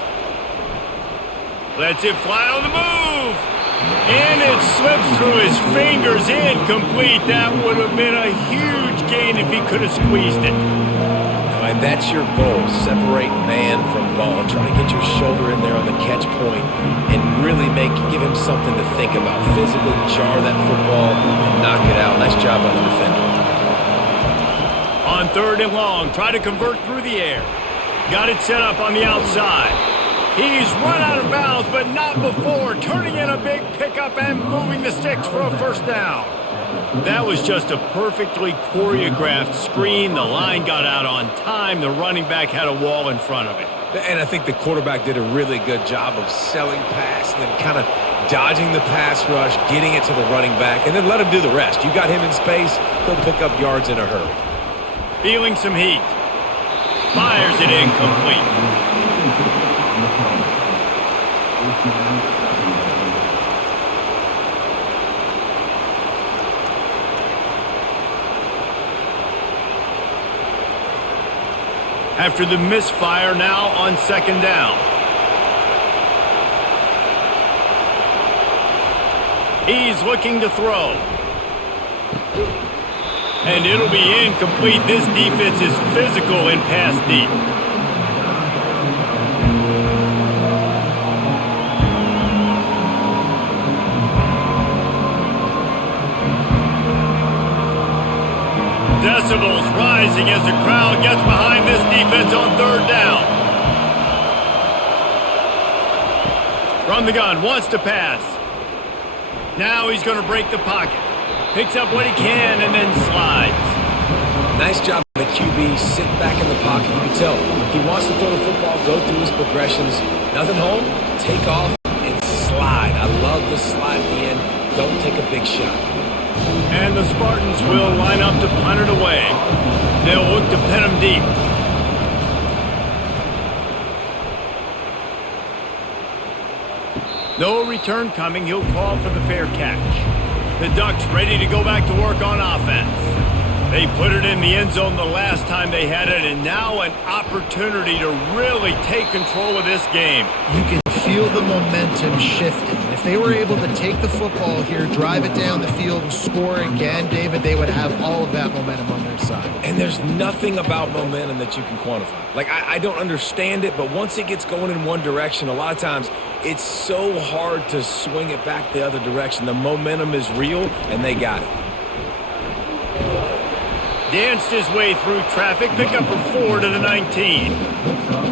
Lets it fly on the move. And it slips through his fingers, incomplete. That would have been a huge gain if he could have squeezed it. And that's your goal. Separate man from ball. Try to get your shoulder in there on the catch point and really give him something to think about. Physically jar that football and knock it out. Nice job by the defender. On 3rd and long, try to convert through the air. Got it set up on the outside. He's run out of bounds, but not before turning in a big pickup and moving the sticks for a 1st down. That was just a perfectly choreographed screen. The line got out on time. The running back had a wall in front of it. And I think the quarterback did a really good job of selling pass and then kind of dodging the pass rush, getting it to the running back, and then let him do the rest. You got him in space, he'll pick up yards in a hurry. Feeling some heat. incomplete. After the misfire, now on second down. He's looking to throw. And it'll be incomplete. This defense is physical in pass deep. Decibels rising as the crowd gets behind this defense on third down. From the gun, wants to pass. Now he's going to break the pocket. Picks up what he can and then slides. Nice job by the QB sitting back in the pocket. You can tell he wants to throw the football, go through his progressions. Nothing home, take off and slide. I love the slide at the end. Don't take a big shot. And the Spartans will line up to punt it away. They'll look to pin him deep. No return coming. He'll call for the fair catch. The Ducks ready to go back to work on offense. They put it in the end zone the last time they had it, and now an opportunity to really take control of this game. You can feel the momentum shifting. If they were able to take the football here, drive it down the field, and score again, David, they would have all of that momentum on their side. And there's nothing about momentum that you can quantify. Like, I don't understand it, but once it gets going in one direction, a lot of times it's so hard to swing it back the other direction. The momentum is real, and they got it. Danced his way through traffic, pick up a 4 to the 19.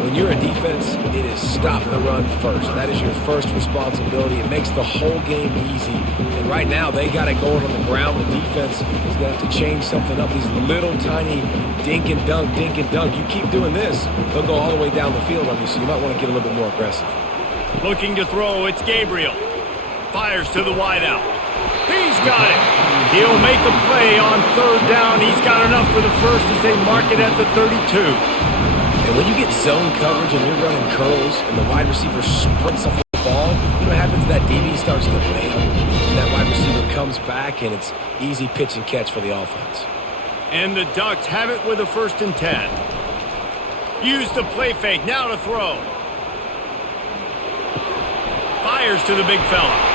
When you're a defense, it is stop the run first. That is your first responsibility. It makes the whole game easy. And right now, they got it going on the ground. The defense is going to have to change something up. These little tiny dink and dunk, dink and dunk. You keep doing this, they'll go all the way down the field on you, so you might want to get a little bit more aggressive. Looking to throw, it's Gabriel. Fires to the wideout. He's got it. He'll make a play on third down. He's got enough for the first as they mark it at the 32. And when you get zone coverage and you're running curls and the wide receiver sprints off the ball, you know what happens? That DB starts to bail. And that wide receiver comes back, and it's easy pitch and catch for the offense. And the Ducks have it with a 1st and 10. Use the play fake. Now to throw. Fires to the big fella.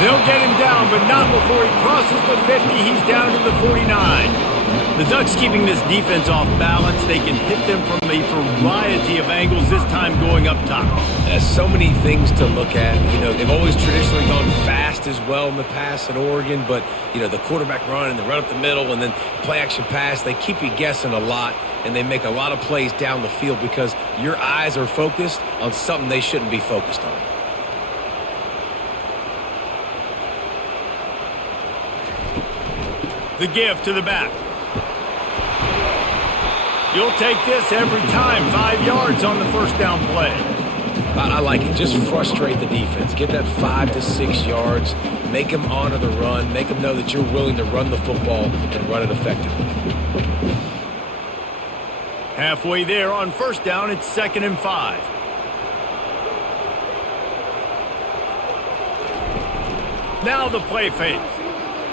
They'll get him down, but not before he crosses the 50. He's down to the 49. The Ducks keeping this defense off balance. They can hit them from a variety of angles, this time going up top. There's so many things to look at. You know, they've always traditionally gone fast as well in the past in Oregon, but, you know, the quarterback run and the run up the middle and then play action pass, they keep you guessing a lot, and they make a lot of plays down the field because your eyes are focused on something they shouldn't be focused on. The give to the back. You'll take this every time. 5 yards on the first down play. I like it. Just frustrate the defense. Get that 5 to 6 yards. Make them honor the run. Make them know that you're willing to run the football and run it effectively. Halfway there on first down, it's 2nd and 5. Now the play fake.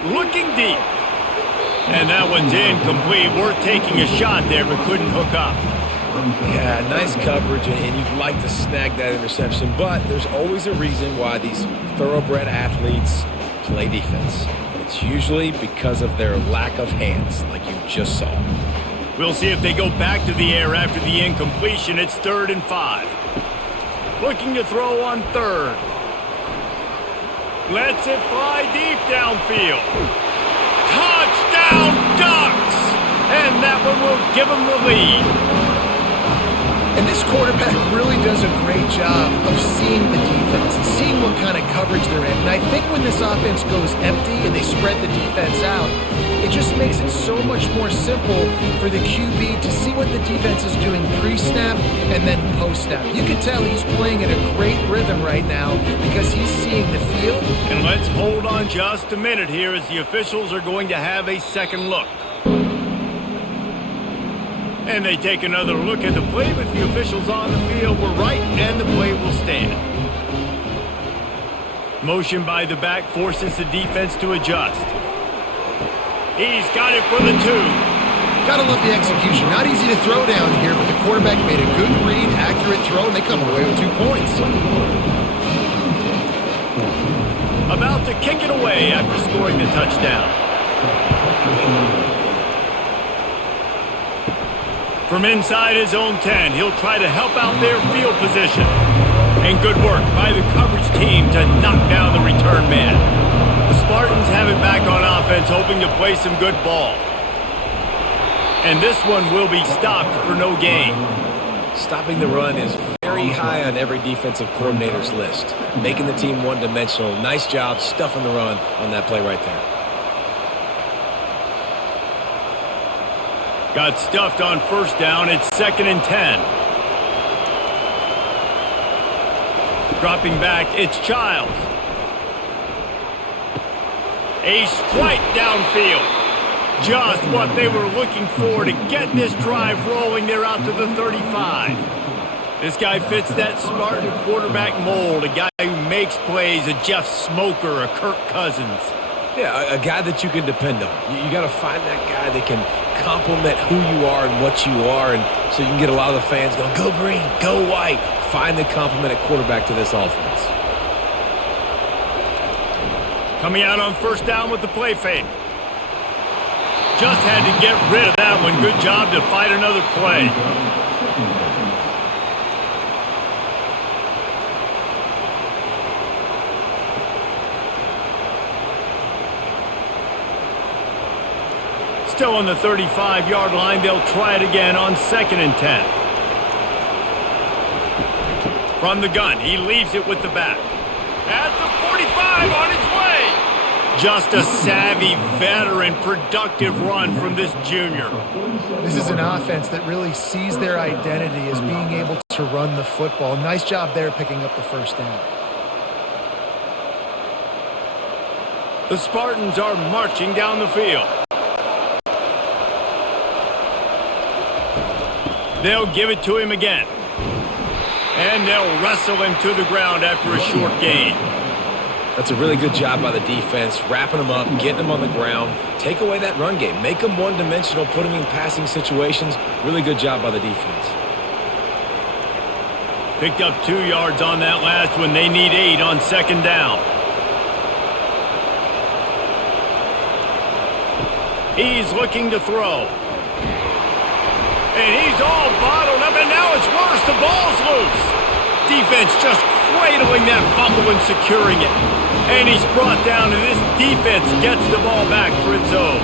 Looking deep. And that one's incomplete. Worth taking a shot there, but couldn't hook up. Yeah, nice coverage, and you'd like to snag that interception, but there's always a reason why these thoroughbred athletes play defense. It's usually because of their lack of hands, like you just saw. We'll see if they go back to the air after the incompletion. It's 3rd and 5. Looking to throw on 3rd. Lets it fly deep downfield. Touchdown, Ducks! And that one will give them the lead. And this quarterback really does a great job of seeing the defense and seeing what kind of coverage they're in. And I think when this offense goes empty and they spread the defense out, it just makes it so much more simple for the QB to see what the defense is doing pre-snap and then post-snap. You can tell he's playing in a great rhythm right now because he's seeing the field. And let's hold on just a minute here as the officials are going to have a second look. And they take another look at the play with the officials on the field. We're right, and the play will stand. Motion by the back forces the defense to adjust. He's got it for the 2. Gotta love the execution. Not easy to throw down here, but the quarterback made a good read, accurate throw, and they come away with 2 points. About to kick it away after scoring the touchdown. From inside his own 10, he'll try to help out their field position. And good work by the coverage team to knock down the return man. The Spartans have it back on offense, hoping to play some good ball. And this one will be stopped for no gain. Stopping the run is very high on every defensive coordinator's list. Making the team one-dimensional. Nice job stuffing the run on that play right there. Got stuffed on first down. It's 2nd and 10. Dropping back, it's Childs. A strike downfield. Just what they were looking for to get this drive rolling. They're out to the 35. This guy fits that Spartan quarterback mold. A guy who makes plays, a Jeff Smoker, a Kirk Cousins. Yeah, a guy that you can depend on. You got to find that guy that can complement who you are and what you are, and so you can get a lot of the fans going, go green, go white. Find the complement at quarterback to this offense. Coming out on first down with the play fake. Just had to get rid of that one. Good job to fight another play. Still on the 35-yard line. They'll try it again on 2nd and 10. From the gun, he leaves it with the back. At the 45 on his way. Just a savvy, veteran, productive run from this junior. This is an offense that really sees their identity as being able to run the football. Nice job there picking up the first down. The Spartans are marching down the field. They'll give it to him again. And they'll wrestle him to the ground after a short gain. That's a really good job by the defense, wrapping them up, getting them on the ground. Take away that run game. Make them one-dimensional, put them in passing situations. Really good job by the defense. Picked up 2 yards on that last one. They need 8 on 2nd down. He's looking to throw. And he's all bottled up, and now it's worse. The ball's loose. Defense just cradling that fumble and securing it. And he's brought down, and this defense gets the ball back for its own.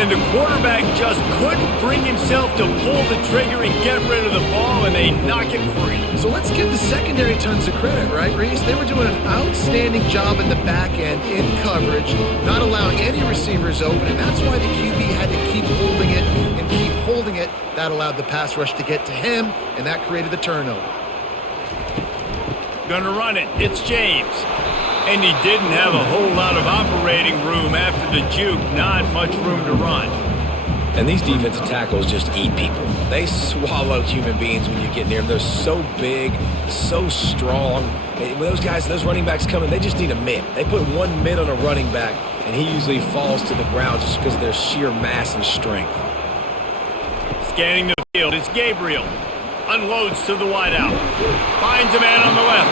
And the quarterback just couldn't bring himself to pull the trigger and get rid of the ball, and they knock it free. So let's give the secondary tons of credit, right, Reese? They were doing an outstanding job in the back end in coverage, not allowing any receivers open, and that's why the QB had to keep holding it and keep holding it. That allowed the pass rush to get to him, and that created the turnover. Gonna run it. It's James. And he didn't have a whole lot of operating room after the juke. Not much room to run. And these defensive tackles just eat people. They swallow human beings when you get near them. They're so big, so strong. When those guys, those running backs come in, they just need a mid. They put one mid on a running back, and he usually falls to the ground just because of their sheer mass and strength. Scanning the field, it's Gabriel. Unloads to the wideout. Finds a man on the left.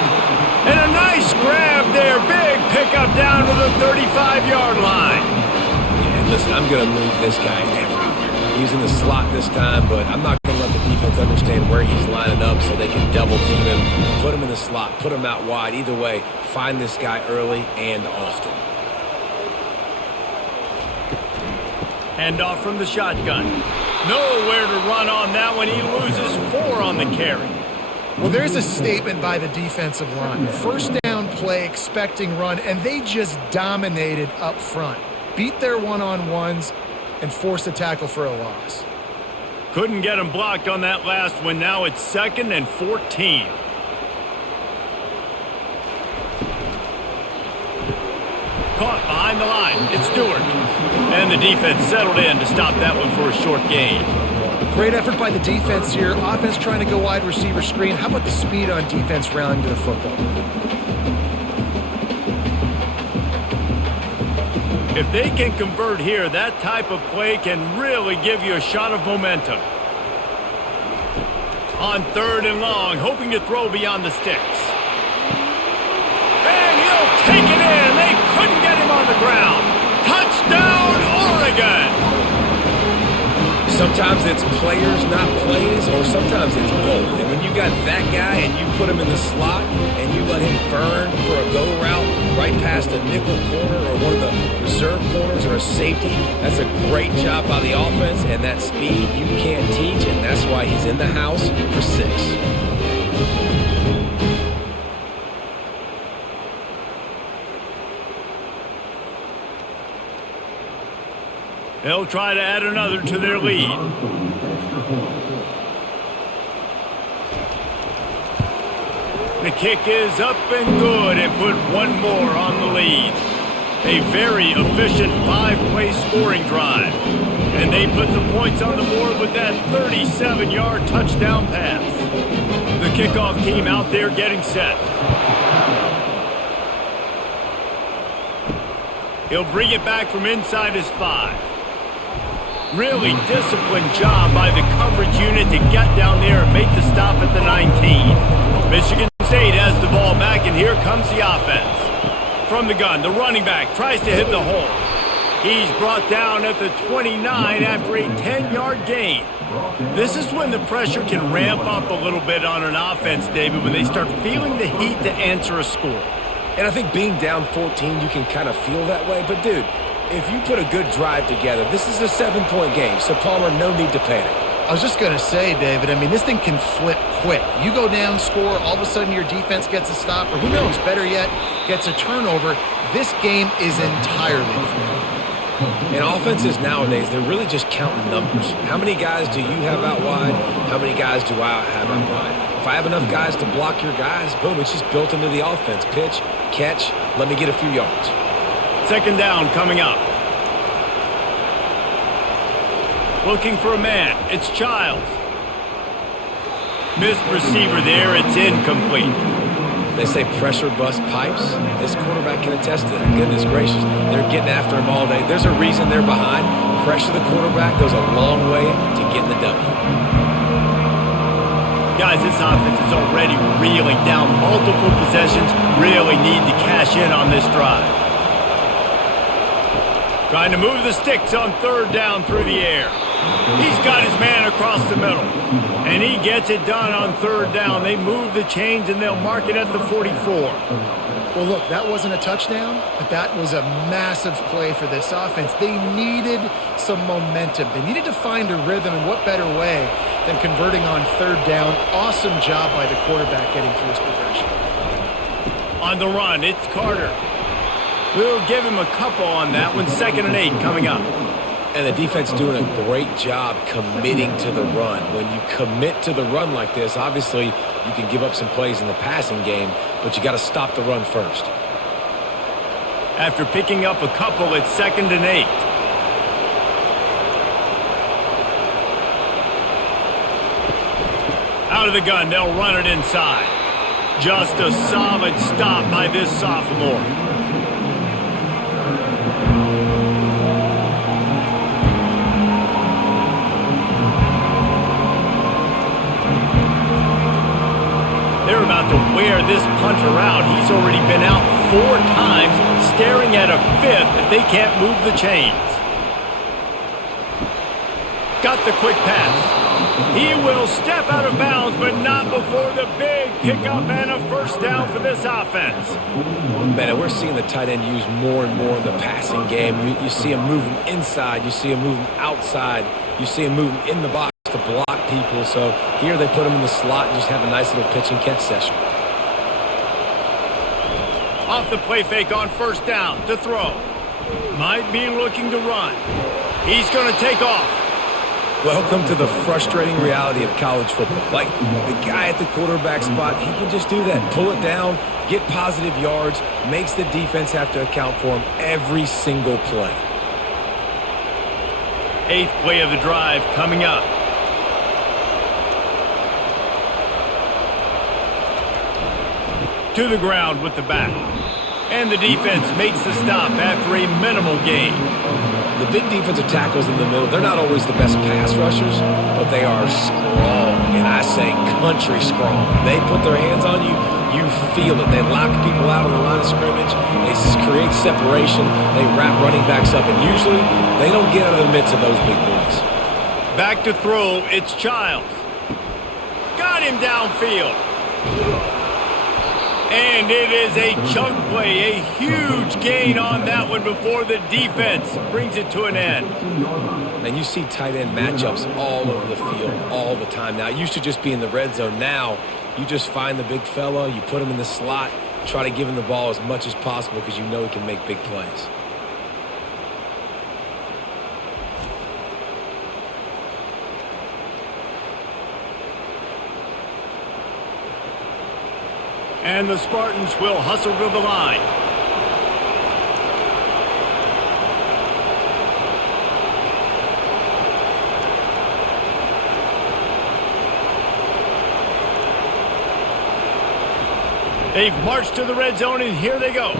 And a nice grab there. Big pickup down to the 35-yard line. Yeah, listen, I'm going to move this guy everywhere. He's in the slot this time, but I'm not going to let the defense understand where he's lining up so they can double team him, put him in the slot, put him out wide. Either way, find this guy early and often. Hand off from the shotgun. Nowhere to run on that one. He loses 4 on the carry. Well, there's a statement by the defensive line. First down play, expecting run, and they just dominated up front. Beat their one-on-ones and forced a tackle for a loss. Couldn't get him blocked on that last one. Now it's 2nd and 14. Caught behind the line. It's Stewart. And the defense settled in to stop that one for a short gain. Great effort by the defense here. Offense trying to go wide receiver screen. How about the speed on defense rallying to the football? If they can convert here, that type of play can really give you a shot of momentum. On 3rd and long, hoping to throw beyond the sticks. And he'll take it in. They couldn't get him on the ground. Touchdown, Oregon! Sometimes it's players, not plays, or sometimes it's both. And when you got that guy and you put him in the slot and you let him burn for a go route right past a nickel corner or one of the reserve corners or a safety, that's a great job by the offense, and that speed you can't teach, and that's why he's in the house for 6. They'll try to add another to their lead. The kick is up and good and put one more on the lead. A very efficient 5-play scoring drive. And they put the points on the board with that 37-yard touchdown pass. The kickoff team out there getting set. He'll bring it back from inside his 5. Really disciplined job by the coverage unit to get down there and make the stop at the 19. Michigan State has the ball back, and here comes the offense. From the gun, the running back tries to hit the hole. He's brought down at the 29 after a 10-yard gain. This is when the pressure can ramp up a little bit on an offense, David, when they start feeling the heat to answer a score. And I think being down 14, you can kind of feel that way. But, dude, if you put a good drive together, this is a 7-point game, so Palmer, no need to panic. I was just going to say, David, I mean, this thing can flip quick. You go down, score, all of a sudden your defense gets a stop, or who knows, better yet, gets a turnover. This game is entirely free. And offenses nowadays, they're really just counting numbers. How many guys do you have out wide? How many guys do I have out wide? If I have enough guys to block your guys, boom, it's just built into the offense. Pitch, catch, let me get a few yards. 2nd down coming up. Looking for a man. It's Childs. Missed receiver there. It's incomplete. They say pressure bust pipes. This quarterback can attest to that. Goodness gracious. They're getting after him all day. There's a reason they're behind. Pressure the quarterback goes a long way to getting the W. Guys, this offense is already reeling down multiple possessions. Really need to cash in on this drive. Trying to move the sticks on 3rd down through the air. He's got his man across the middle. And he gets it done on 3rd down. They move the chains and they'll mark it at the 44. Well, look, that wasn't a touchdown, but that was a massive play for this offense. They needed some momentum. They needed to find a rhythm, and what better way than converting on 3rd down. Awesome job by the quarterback getting through his progression. On the run, it's Carter. We'll give him a couple on that one. 2nd and 8 coming up. And the defense doing a great job committing to the run. When you commit to the run like this, obviously you can give up some plays in the passing game, but you got to stop the run first. After picking up a couple, it's 2nd and 8. Out of the gun, they'll run it inside. Just a solid stop by this sophomore. They're about to wear this punter out. He's already been out 4 times, staring at a 5th if they can't move the chains. Got the quick pass. He will step out of bounds, but not before the big pickup and a 1st down for this offense. Man, we're seeing the tight end used more and more in the passing game. You see him moving inside. You see him moving outside. You see him moving in the box to block people. So here they put him in the slot and just have a nice little pitch and catch session. Off the play fake on 1st down to throw. Might be looking to run. He's going to take off. Welcome to the frustrating reality of college football. Like, the guy at the quarterback spot, he can just do that. Pull it down, get positive yards, makes the defense have to account for him every single play. 8th play of the drive coming up. to the ground with the back. And the defense makes the stop after a minimal gain. The big defensive tackles in the middle, they're not always the best pass rushers, but they are strong, and I say country strong. They put their hands on you, you feel it. They lock people out on the line of scrimmage. They create separation. They wrap running backs up, and usually they don't get out of the midst of those big boys. Back to throw, it's Childs. Got him downfield. And it is a chunk play, a huge gain on that one before the defense brings it to an end. And you see tight end matchups all over the field all the time. Now, it used to just be in the red zone. Now, you just find the big fella, you put him in the slot, try to give him the ball as much as possible because you know he can make big plays. And the Spartans will hustle to the line. They've marched to the red zone, and here they go.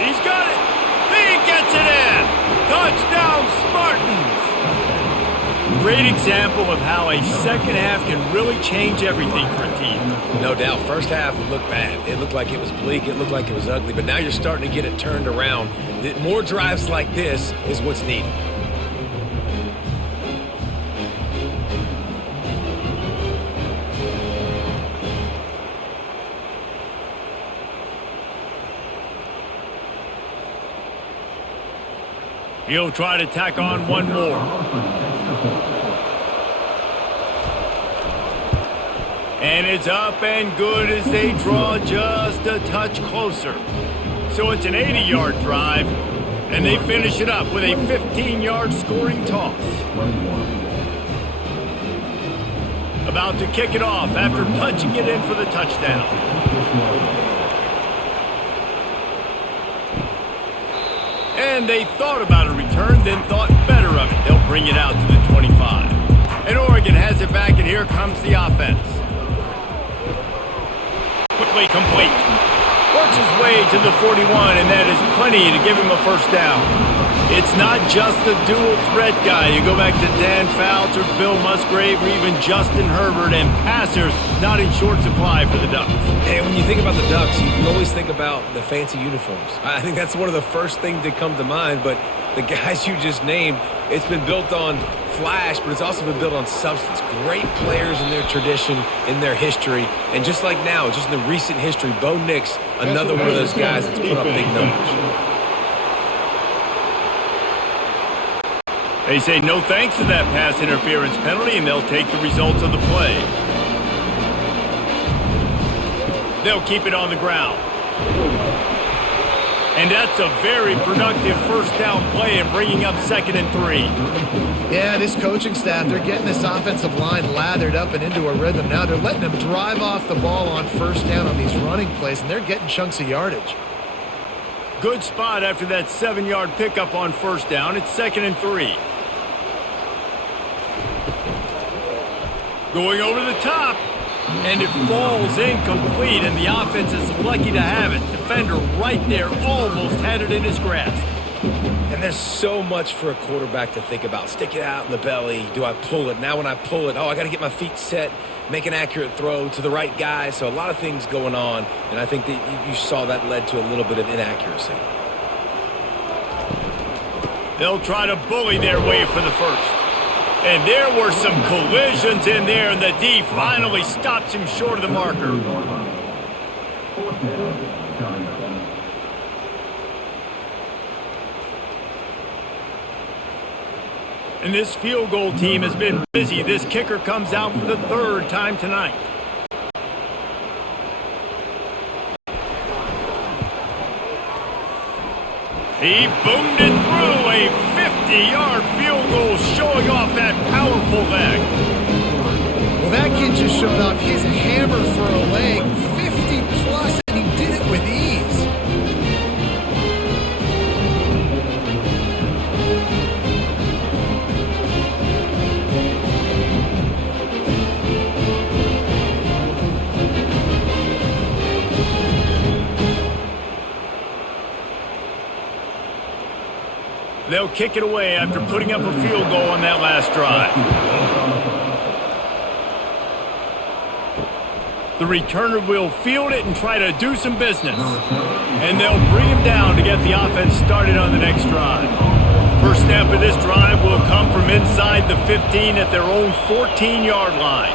He's got it. He gets it in. Touchdown, Spartans. Great example of how a second half can really change everything for a team. No doubt. First half, it looked bad. It looked like it was bleak. It looked like it was ugly. But now you're starting to get it turned around. More drives like this is what's needed. He'll try to tack on one more. And it's up and good as they draw just a touch closer. So it's an 80-yard drive, and they finish it up with a 15-yard scoring toss. About to kick it off after punching it in for the touchdown. And they thought about a return, then thought better of it. They'll bring it out to the 25. And Oregon has it back, and here comes the offense. Quickly complete. Works his way to the 41, and that is plenty to give him a first down. It's not just the dual threat guy. You go back to Dan Fouts or Bill Musgrave or even Justin Herbert, and passers not in short supply for the Ducks. And when you think about the Ducks, you always think about the fancy uniforms. I think that's one of the first things that come to mind, but the guys you just named, it's been built on flash, but it's also been built on substance. Great players in their tradition, in their history, and just like now, just in the recent history, Bo Nix, another one of those guys that's put up big numbers. They say no thanks to that pass interference penalty, and they'll take the results of the play. They'll keep it on the ground. And that's a very productive first down play and bringing up 2nd and 3. Yeah, this coaching staff, they're getting this offensive line lathered up and into a rhythm now. They're letting them drive off the ball on first down on these running plays, and they're getting chunks of yardage. Good spot after that 7-yard pickup on first down. It's 2nd and 3. Going over the top. And it falls incomplete, and the offense is lucky to have it. Defender right there almost had it in his grasp. And there's so much for a quarterback to think about. Stick it out in the belly. Do I pull it? Now when I pull it, I got to get my feet set, make an accurate throw to the right guy. So a lot of things going on, and I think that you saw that led to a little bit of inaccuracy. They'll try to bully their way for the first. And there were some collisions in there, and the D finally stops him short of the marker. And this field goal team has been busy. This kicker comes out for the 3rd time tonight. He boomed it through a 50-yard field goal, showing off that powerful leg. Well, that kid just showed off his hammer for a leg, 50-plus, and he did it with ease. They'll kick it away after putting up a field goal on that last drive. The returner will field it and try to do some business. And they'll bring him down to get the offense started on the next drive. First snap of this drive will come from inside the 15 at their own 14-yard line.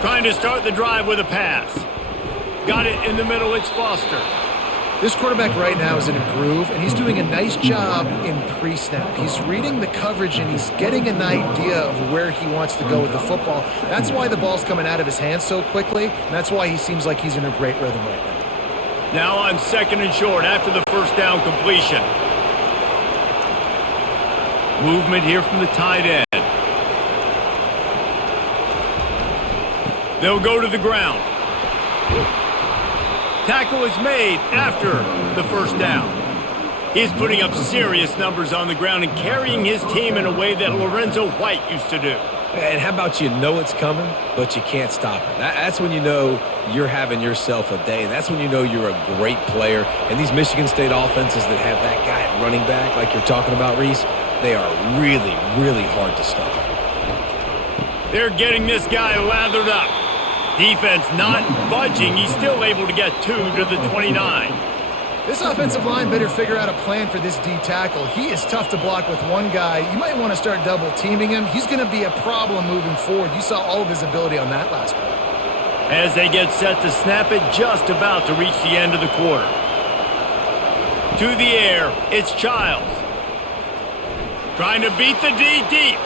Trying to start the drive with a pass. Got it in the middle, it's Foster. This quarterback right now is in a groove, and he's doing a nice job in pre-snap. He's reading the coverage, and he's getting an idea of where he wants to go with the football. That's why the ball's coming out of his hands so quickly, and that's why he seems like he's in a great rhythm right now. Now on 2nd and short after the first down completion. Movement here from the tight end. They'll go to the ground. Tackle is made after the first down. He's putting up serious numbers on the ground and carrying his team in a way that Lorenzo White used to do. And how about you know it's coming, but you can't stop it? That's when you know you're having yourself a day, and that's when you know you're a great player. And these Michigan State offenses that have that guy at running back, like you're talking about, Reese, they are really, really hard to stop. They're getting this guy lathered up. Defense not budging. He's still able to get 2 to the 29. This offensive line better figure out a plan for this D tackle. He is tough to block with one guy. You might want to start double teaming him. He's going to be a problem moving forward. You saw all of his ability on that last play. As they get set to snap it, just about to reach the end of the quarter. To the air, it's Childs. Trying to beat the D deep.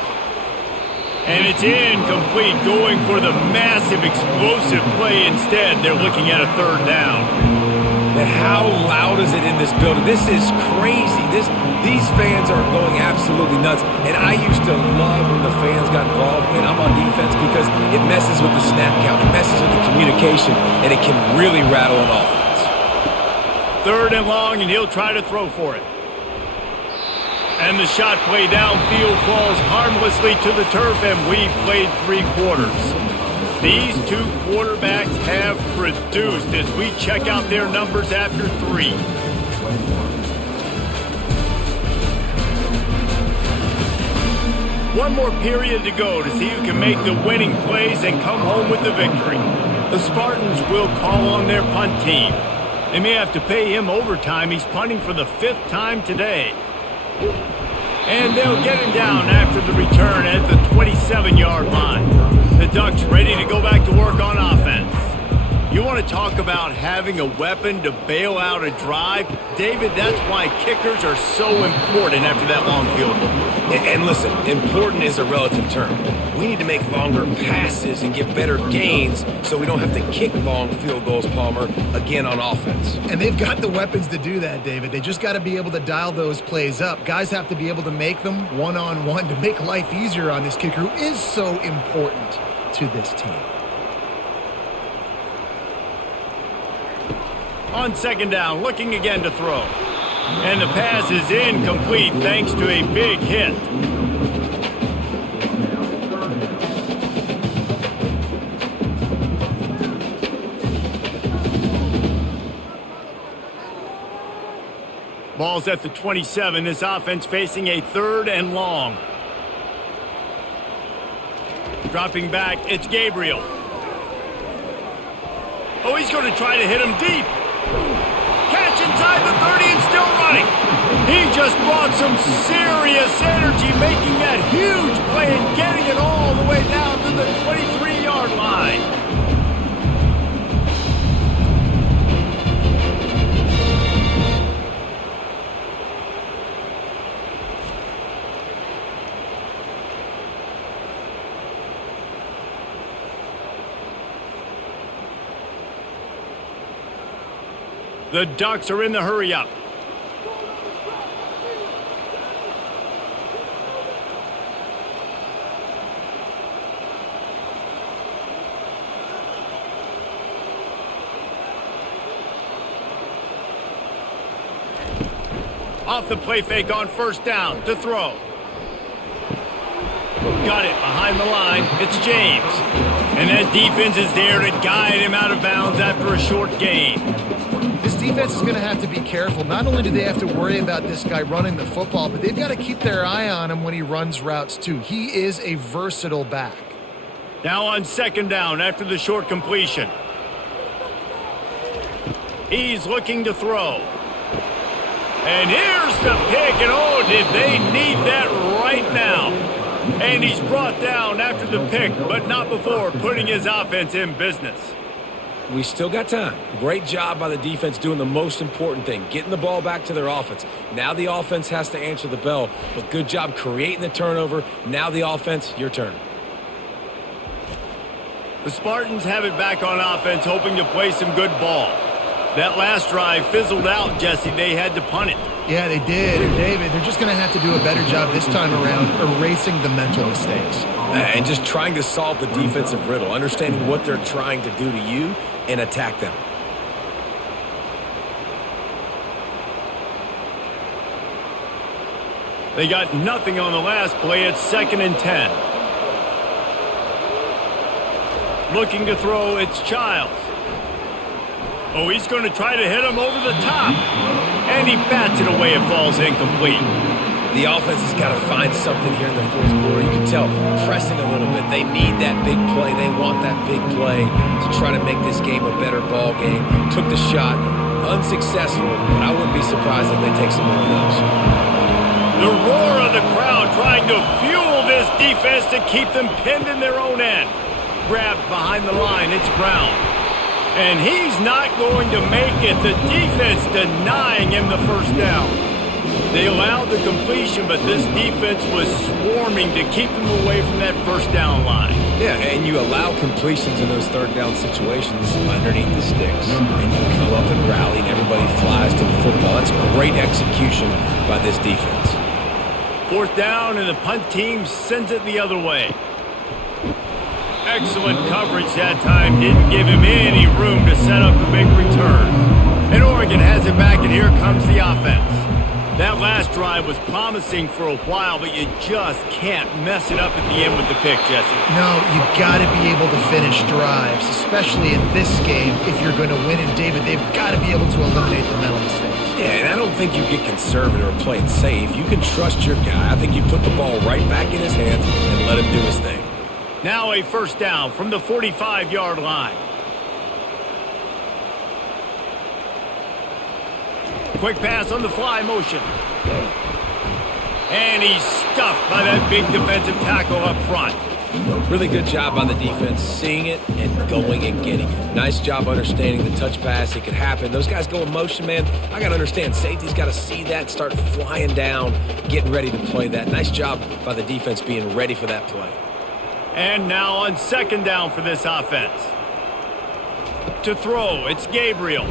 And it's incomplete, going for the massive explosive play instead. They're looking at a 3rd down. And how loud is it in this building? This is crazy. These fans are going absolutely nuts. And I used to love when the fans got involved when I'm on defense because it messes with the snap count, it messes with the communication, and it can really rattle an offense. 3rd and long, and he'll try to throw for it. And the shot play downfield falls harmlessly to the turf, and we've played 3 quarters. These 2 quarterbacks have produced as we check out their numbers after 3. One more period to go to see who can make the winning plays and come home with the victory. The Spartans will call on their punt team. They may have to pay him overtime. He's punting for the 5th time today. And they'll get him down after the return at the 27-yard line. The Ducks ready to go back to work on offense. You want to talk about having a weapon to bail out a drive? David, that's why kickers are so important after that long field goal. And listen, important is a relative term. We need to make longer passes and get better gains so we don't have to kick long field goals, Palmer, again on offense. And they've got the weapons to do that, David. They just got to be able to dial those plays up. Guys have to be able to make them one-on-one to make life easier on this kicker who is so important to this team. On 2nd down, looking again to throw. And the pass is incomplete thanks to a big hit. Ball's at the 27. This offense facing a 3rd and long. Dropping back, it's Gabriel. Oh, he's going to try to hit him deep. Catch inside the 30 and still running. He just brought some serious energy, making that huge play and getting it all the way down to the 23-yard line. The Ducks are in the hurry-up. Off the play fake on 1st down to throw. Got it behind the line. It's James. And that defense is there to guide him out of bounds after a short gain. This defense is going to have to be careful. Not only do they have to worry about this guy running the football, but they've got to keep their eye on him when he runs routes too. He is a versatile back. Now on second down after the short completion. He's looking to throw. And here's the pick, and oh, did they need that right now. And he's brought down after the pick, but not before putting his offense in business. We still got time. Great job by the defense doing the most important thing, getting the ball back to their offense. Now the offense has to answer the bell, but good job creating the turnover. Now the offense, your turn. The Spartans have it back on offense, hoping to play some good ball. That last drive fizzled out, Jesse. They had to punt it. Yeah, they did. And David, they're just going to have to do a better job this time around erasing the mental mistakes. And just trying to solve the defensive riddle, understanding what they're trying to do to you and attack them. They got nothing on the last play. It's 2nd and 10. Looking to throw, it's Childs. Oh, he's going to try to hit him over the top. And he bats it away. It falls incomplete. The offense has got to find something here in the fourth quarter. You can tell pressing a little bit. They need that big play. They want that big play to try to make this game a better ball game. Took the shot. Unsuccessful, but I wouldn't be surprised if they take some more of those. The roar of the crowd trying to fuel this defense to keep them pinned in their own end. Grabbed behind the line. It's Brown. And he's not going to make it. The defense denying him the first down. They allowed the completion, but this defense was swarming to keep them away from that first down line. Yeah, and you allow completions in those third down situations underneath the sticks. And you come up and rally, and everybody flies to the football. That's great execution by this defense. 4th down, and the punt team sends it the other way. Excellent coverage that time. Didn't give him any room to set up a big return. And Oregon has it back, and here comes the offense. That last drive was promising for a while, but you just can't mess it up at the end with the pick, Jesse. No, you've got to be able to finish drives, especially in this game. If you're going to win, and David, they've got to be able to eliminate the mental mistakes. Yeah, and I don't think you get conservative or play it safe. You can trust your guy. I think you put the ball right back in his hands and let him do his thing. Now a first down from the 45-yard line. Quick pass on the fly motion. And he's stuffed by that big defensive tackle up front. Really good job by the defense, seeing it and going and getting it. Nice job understanding the touch pass. It could happen. Those guys go in motion, man. I got to understand. Safety's got to see that, start flying down, getting ready to play that. Nice job by the defense being ready for that play. And now on second down for this offense. To throw, it's Gabriel.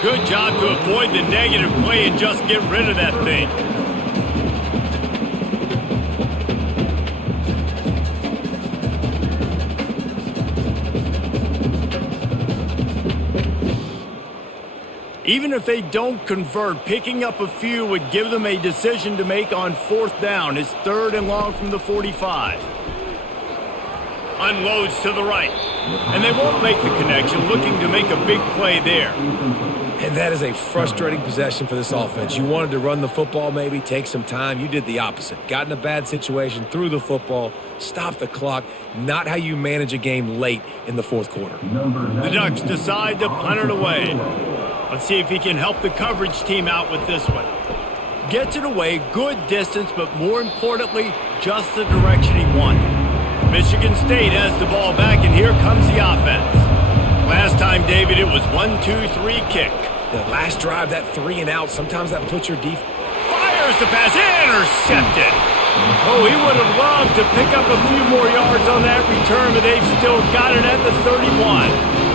Good job to avoid the negative play and just get rid of that thing. Even if they don't convert, picking up a few would give them a decision to make on 4th down. It's 3rd and long from the 45. Unloads to the right. And they won't make the connection, looking to make a big play there. And that is a frustrating possession for this offense. You wanted to run the football, maybe, take some time. You did the opposite. Got in a bad situation, threw the football, stopped the clock. Not how you manage a game late in the fourth quarter. The Ducks decide to punt it away. Let's see if he can help the coverage team out with this one. Gets it away, good distance, but more importantly, just the direction he wanted. Michigan State has the ball back, and here comes the offense. Last time, David, it was 1-2-3 kick. The last drive, that 3 and out, sometimes that puts your defense. Fires the pass, intercepted. Oh, he would have loved to pick up a few more yards on that return, but they've still got it at the 31.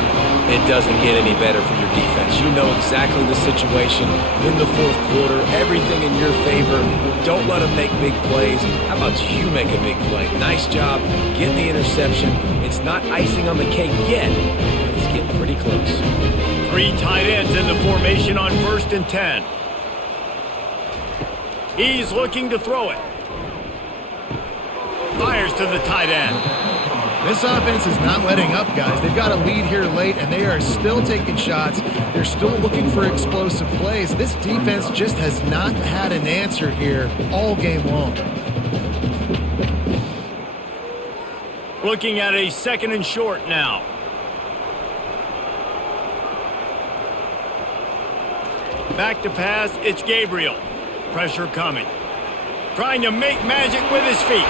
It doesn't get any better for your defense. You know exactly the situation in the fourth quarter, everything in your favor. Don't let them make big plays. How about you make a big play? Nice job getting the interception. It's not icing on the cake yet, but it's getting pretty close. 3 tight ends in the formation on 1st and 10. He's looking to throw it. Fires to the tight end. This offense is not letting up, guys. They've got a lead here late, and they are still taking shots. They're still looking for explosive plays. This defense just has not had an answer here all game long. Looking at a 2nd and short now. Back to pass, it's Gabriel. Pressure coming. Trying to make magic with his feet.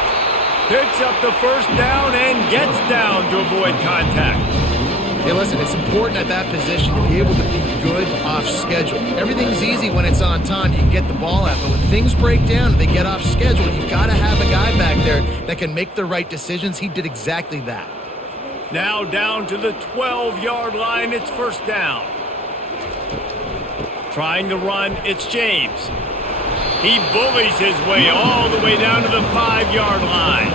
Picks up the first down and gets down to avoid contact. Hey, listen, it's important at that position to be able to be good off schedule. Everything's easy when it's on time. You can get the ball out. But when things break down and they get off schedule, you've got to have a guy back there that can make the right decisions. He did exactly that. Now down to the 12-yard line. It's first down. Trying to run, it's James. He bullies his way all the way down to the 5-yard line.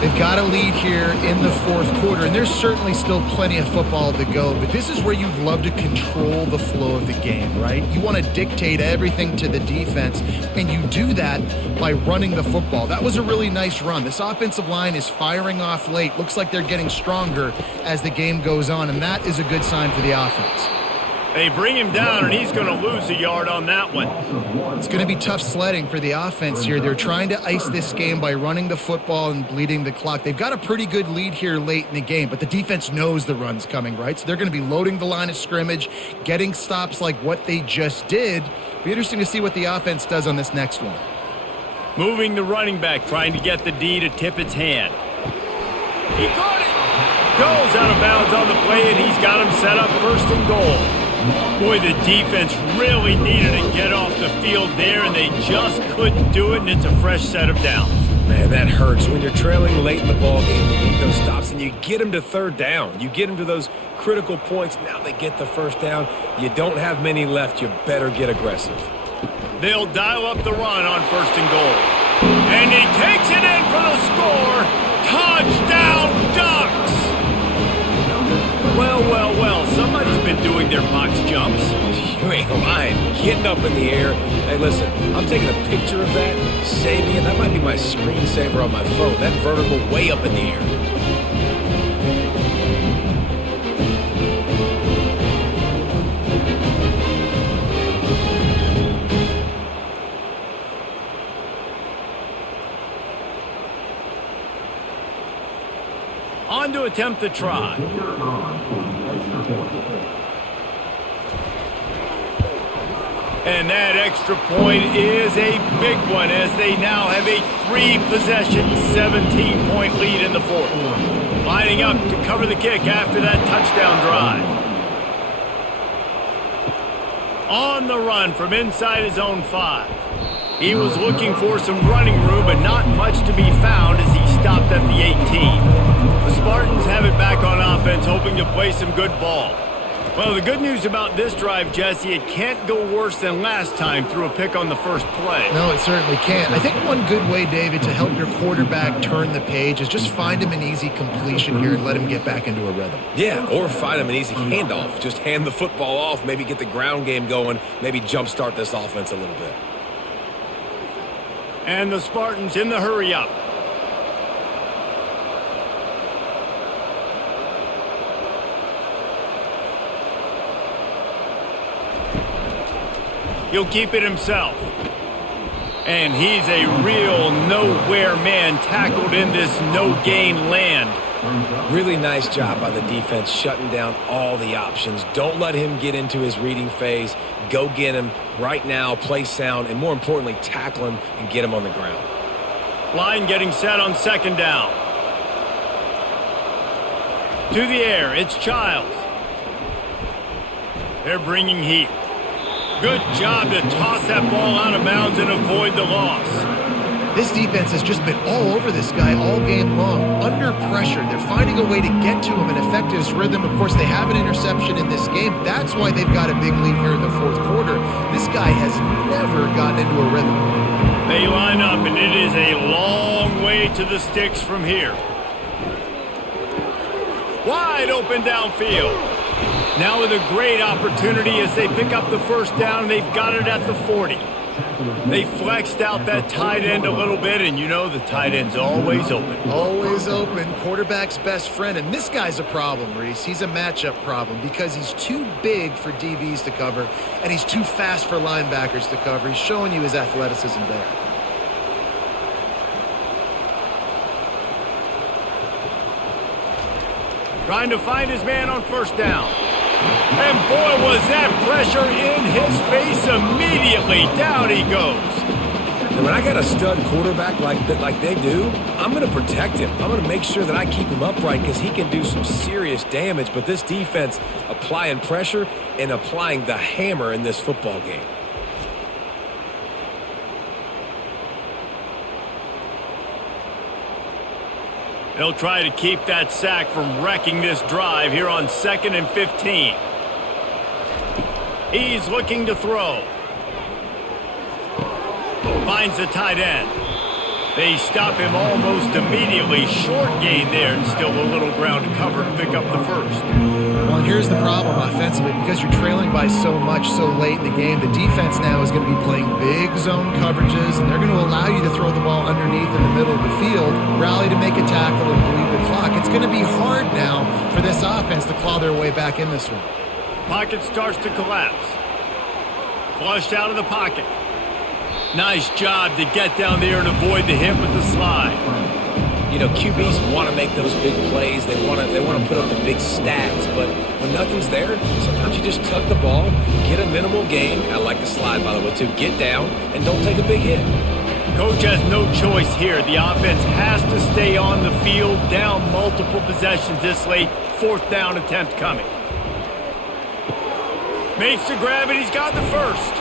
They've got a lead here in the fourth quarter, and there's certainly still plenty of football to go, but this is where you'd love to control the flow of the game, right? You want to dictate everything to the defense, and you do that by running the football. That was a really nice run. This offensive line is firing off late. Looks like they're getting stronger as the game goes on, and that is a good sign for the offense. They bring him down, and he's going to lose a yard on that one. It's going to be tough sledding for the offense here. They're trying to ice this game by running the football and bleeding the clock. They've got a pretty good lead here late in the game, but the defense knows the run's coming, right? So they're going to be loading the line of scrimmage, getting stops like what they just did. Be interesting to see what the offense does on this next one. Moving the running back, trying to get the D to tip its hand. He got it! Goes out of bounds on the play, and he's got him set up 1st and goal. Boy, the defense really needed to get off the field there, and they just couldn't do it, and it's a fresh set of downs. Man, that hurts. When you're trailing late in the ball game, you need those stops, and you get them to 3rd down. You get them to those critical points. Now they get the 1st down. You don't have many left. You better get aggressive. They'll dial up the run on 1st and goal. And he takes it in for the score. Touchdown, Ducks! Well, somebody's been doing their box jumps. You ain't lying. Getting up in the air. Hey, listen, I'm taking a picture of that, saving it. That might be my screensaver on my phone. That vertical way up in the air. On to attempt the try. And that extra point is a big one as they now have a 3-possession, 17-point lead in the fourth. Lining up to cover the kick after that touchdown drive. On the run from inside his own 5. He was looking for some running room, but not much to be found as he stopped at the 18. The Spartans have it back on offense, hoping to play some good ball. Well, the good news about this drive, Jesse, it can't go worse than last time through a pick on the first play. No, it certainly can't. I think one good way, David, to help your quarterback turn the page is just find him an easy completion here and let him get back into a rhythm. Yeah, or find him an easy handoff. Just hand the football off, maybe get the ground game going, maybe jumpstart this offense a little bit. And the Spartans in the hurry up. He'll keep it himself. And he's a real nowhere man tackled in this no-gain land. Really nice job by the defense shutting down all the options. Don't let him get into his reading phase. Go get him right now, play sound, and more importantly, tackle him and get him on the ground. Line getting set on 2nd down. To the air, it's Childs. They're bringing heat. Good job to toss that ball out of bounds and avoid the loss. This defense has just been all over this guy all game long. Under pressure, they're finding a way to get to him and affect his rhythm. Of course, they have an interception in this game. That's why they've got a big lead here in the fourth quarter. This guy has never gotten into a rhythm. They line up, and it is a long way to the sticks from here. Wide open downfield. Now with a great opportunity as they pick up the first down. They've got it at the 40. They flexed out that tight end a little bit, and you know the tight end's always open. Always open, quarterback's best friend. And this guy's a problem, Reese. He's a matchup problem because he's too big for DBs to cover, and he's too fast for linebackers to cover. He's showing you his athleticism there. Trying to find his man on first down. And boy, was that pressure in his face immediately. Down he goes. And when I got a stud quarterback like they do, I'm going to protect him. I'm going to make sure that I keep him upright because he can do some serious damage. But this defense applying pressure and applying the hammer in this football game. They'll try to keep that sack from wrecking this drive here on 2nd and 15. He's looking to throw. Finds the tight end. They stop him almost immediately. Short gain there and still a little ground to cover to pick up the first. Well, and here's the problem offensively. Because you're trailing by so much so late in the game, the defense now is going to be playing big zone coverages, and they're going to allow you to throw the ball underneath in the middle of the field, rally to make a tackle, and bleed the clock. It's going to be hard now for this offense to claw their way back in this one. Pocket starts to collapse. Flushed out of the pocket. Nice job to get down there and avoid the hit with the slide. You know, QBs want to make those big plays. They want to put up the big stats. But when nothing's there, sometimes you just tuck the ball, get a minimal gain. I like the slide, by the way, too. Get down and don't take a big hit. Coach has no choice here. The offense has to stay on the field, down multiple possessions this late. 4th down attempt coming. Makes the grab, and he's got the first.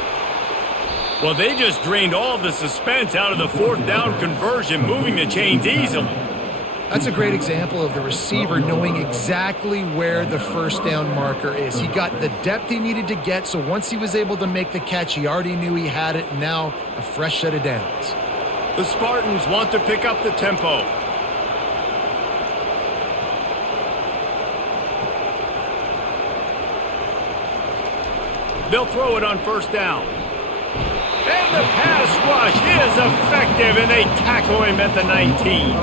Well, they just drained all the suspense out of the 4th down conversion, moving the chains easily. That's a great example of the receiver knowing exactly where the first down marker is. He got the depth he needed to get, so once he was able to make the catch, he already knew he had it, and now a fresh set of downs. The Spartans want to pick up the tempo. They'll throw it on first down. And the pass rush is effective, and they tackle him at the 19.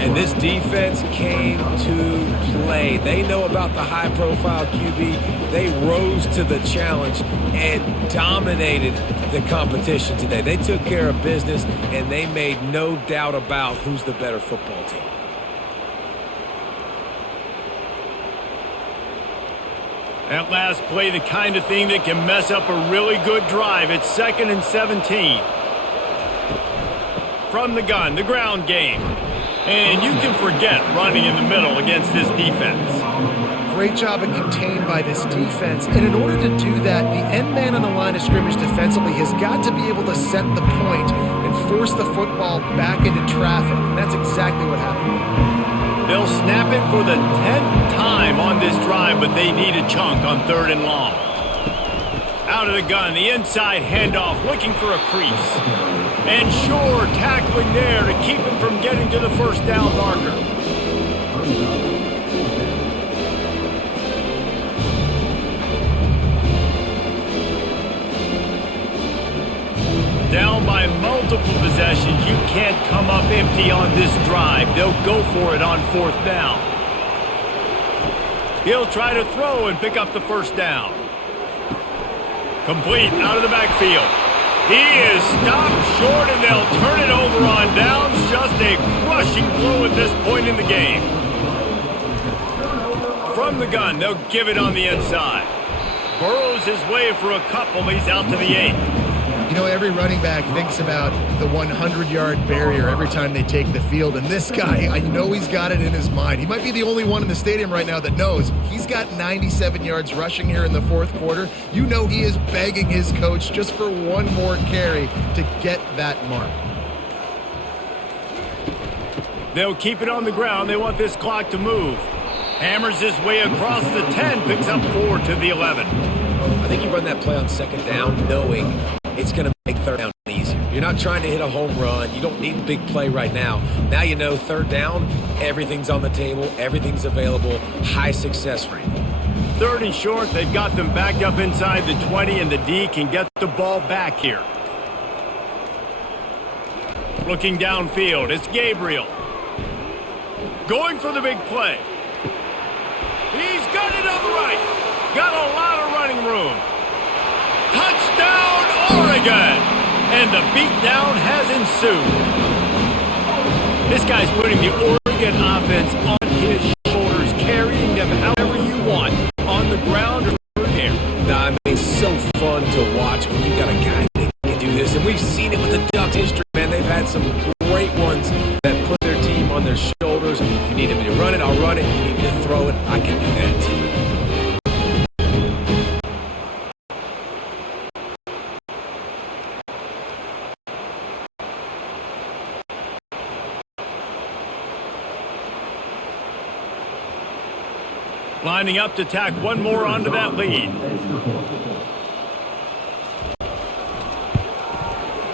And this defense came to play. They know about the high-profile QB. They rose to the challenge and dominated the competition today. They took care of business, and they made no doubt about who's the better football team. That last play, the kind of thing that can mess up a really good drive. It's 2nd and 17. From the gun, the ground game. And you can forget running in the middle against this defense. Great job of contained by this defense. And in order to do that, the end man on the line of scrimmage defensively has got to be able to set the point and force the football back into traffic. And that's exactly what happened. They'll snap it for the 10th time on this drive, but they need a chunk on 3rd and long. Out of the gun, the inside handoff, looking for a crease. And sure, tackling there to keep him from getting to the first down marker. Down by multiple possessions, you can't come up empty on this drive. They'll go for it on 4th down. He'll try to throw and pick up the first down. Complete out of the backfield. He is stopped short, and they'll turn it over on downs. Just a crushing blow at this point in the game. From the gun, they'll give it on the inside. Burrows his way for a couple. He's out to the 8. You know, every running back thinks about the 100-yard barrier every time they take the field. And this guy, I know he's got it in his mind. He might be the only one in the stadium right now that knows he's got 97 yards rushing here in the 4th quarter. You know he is begging his coach just for one more carry to get that mark. They'll keep it on the ground. They want this clock to move. Hammers his way across the 10, picks up 4 to the 11. I think you run that play on 2nd down knowing it's going to make 3rd down easier. You're not trying to hit a home run. You don't need a big play right now. Now you know 3rd down, everything's on the table, everything's available, high success rate. 3rd and short. They've got them backed up inside the 20, and the D can get the ball back here. Looking downfield, it's Gabriel. Going for the big play. He's got it on the right. Got a lot of running room. Touchdown, Oregon! And the beatdown has ensued. This guy's putting the Oregon offense on his shoulders, carrying them however you want, on the ground or in the air. Nah, I mean, so fun to watch when you got a guy that can do this. And we've seen it with the Ducks history, man. They've had some great ones that put their team on their shoulders. If you need me to run it, I'll run it. If you need me to throw it, I can do that too. Lining up to tack one more onto that lead.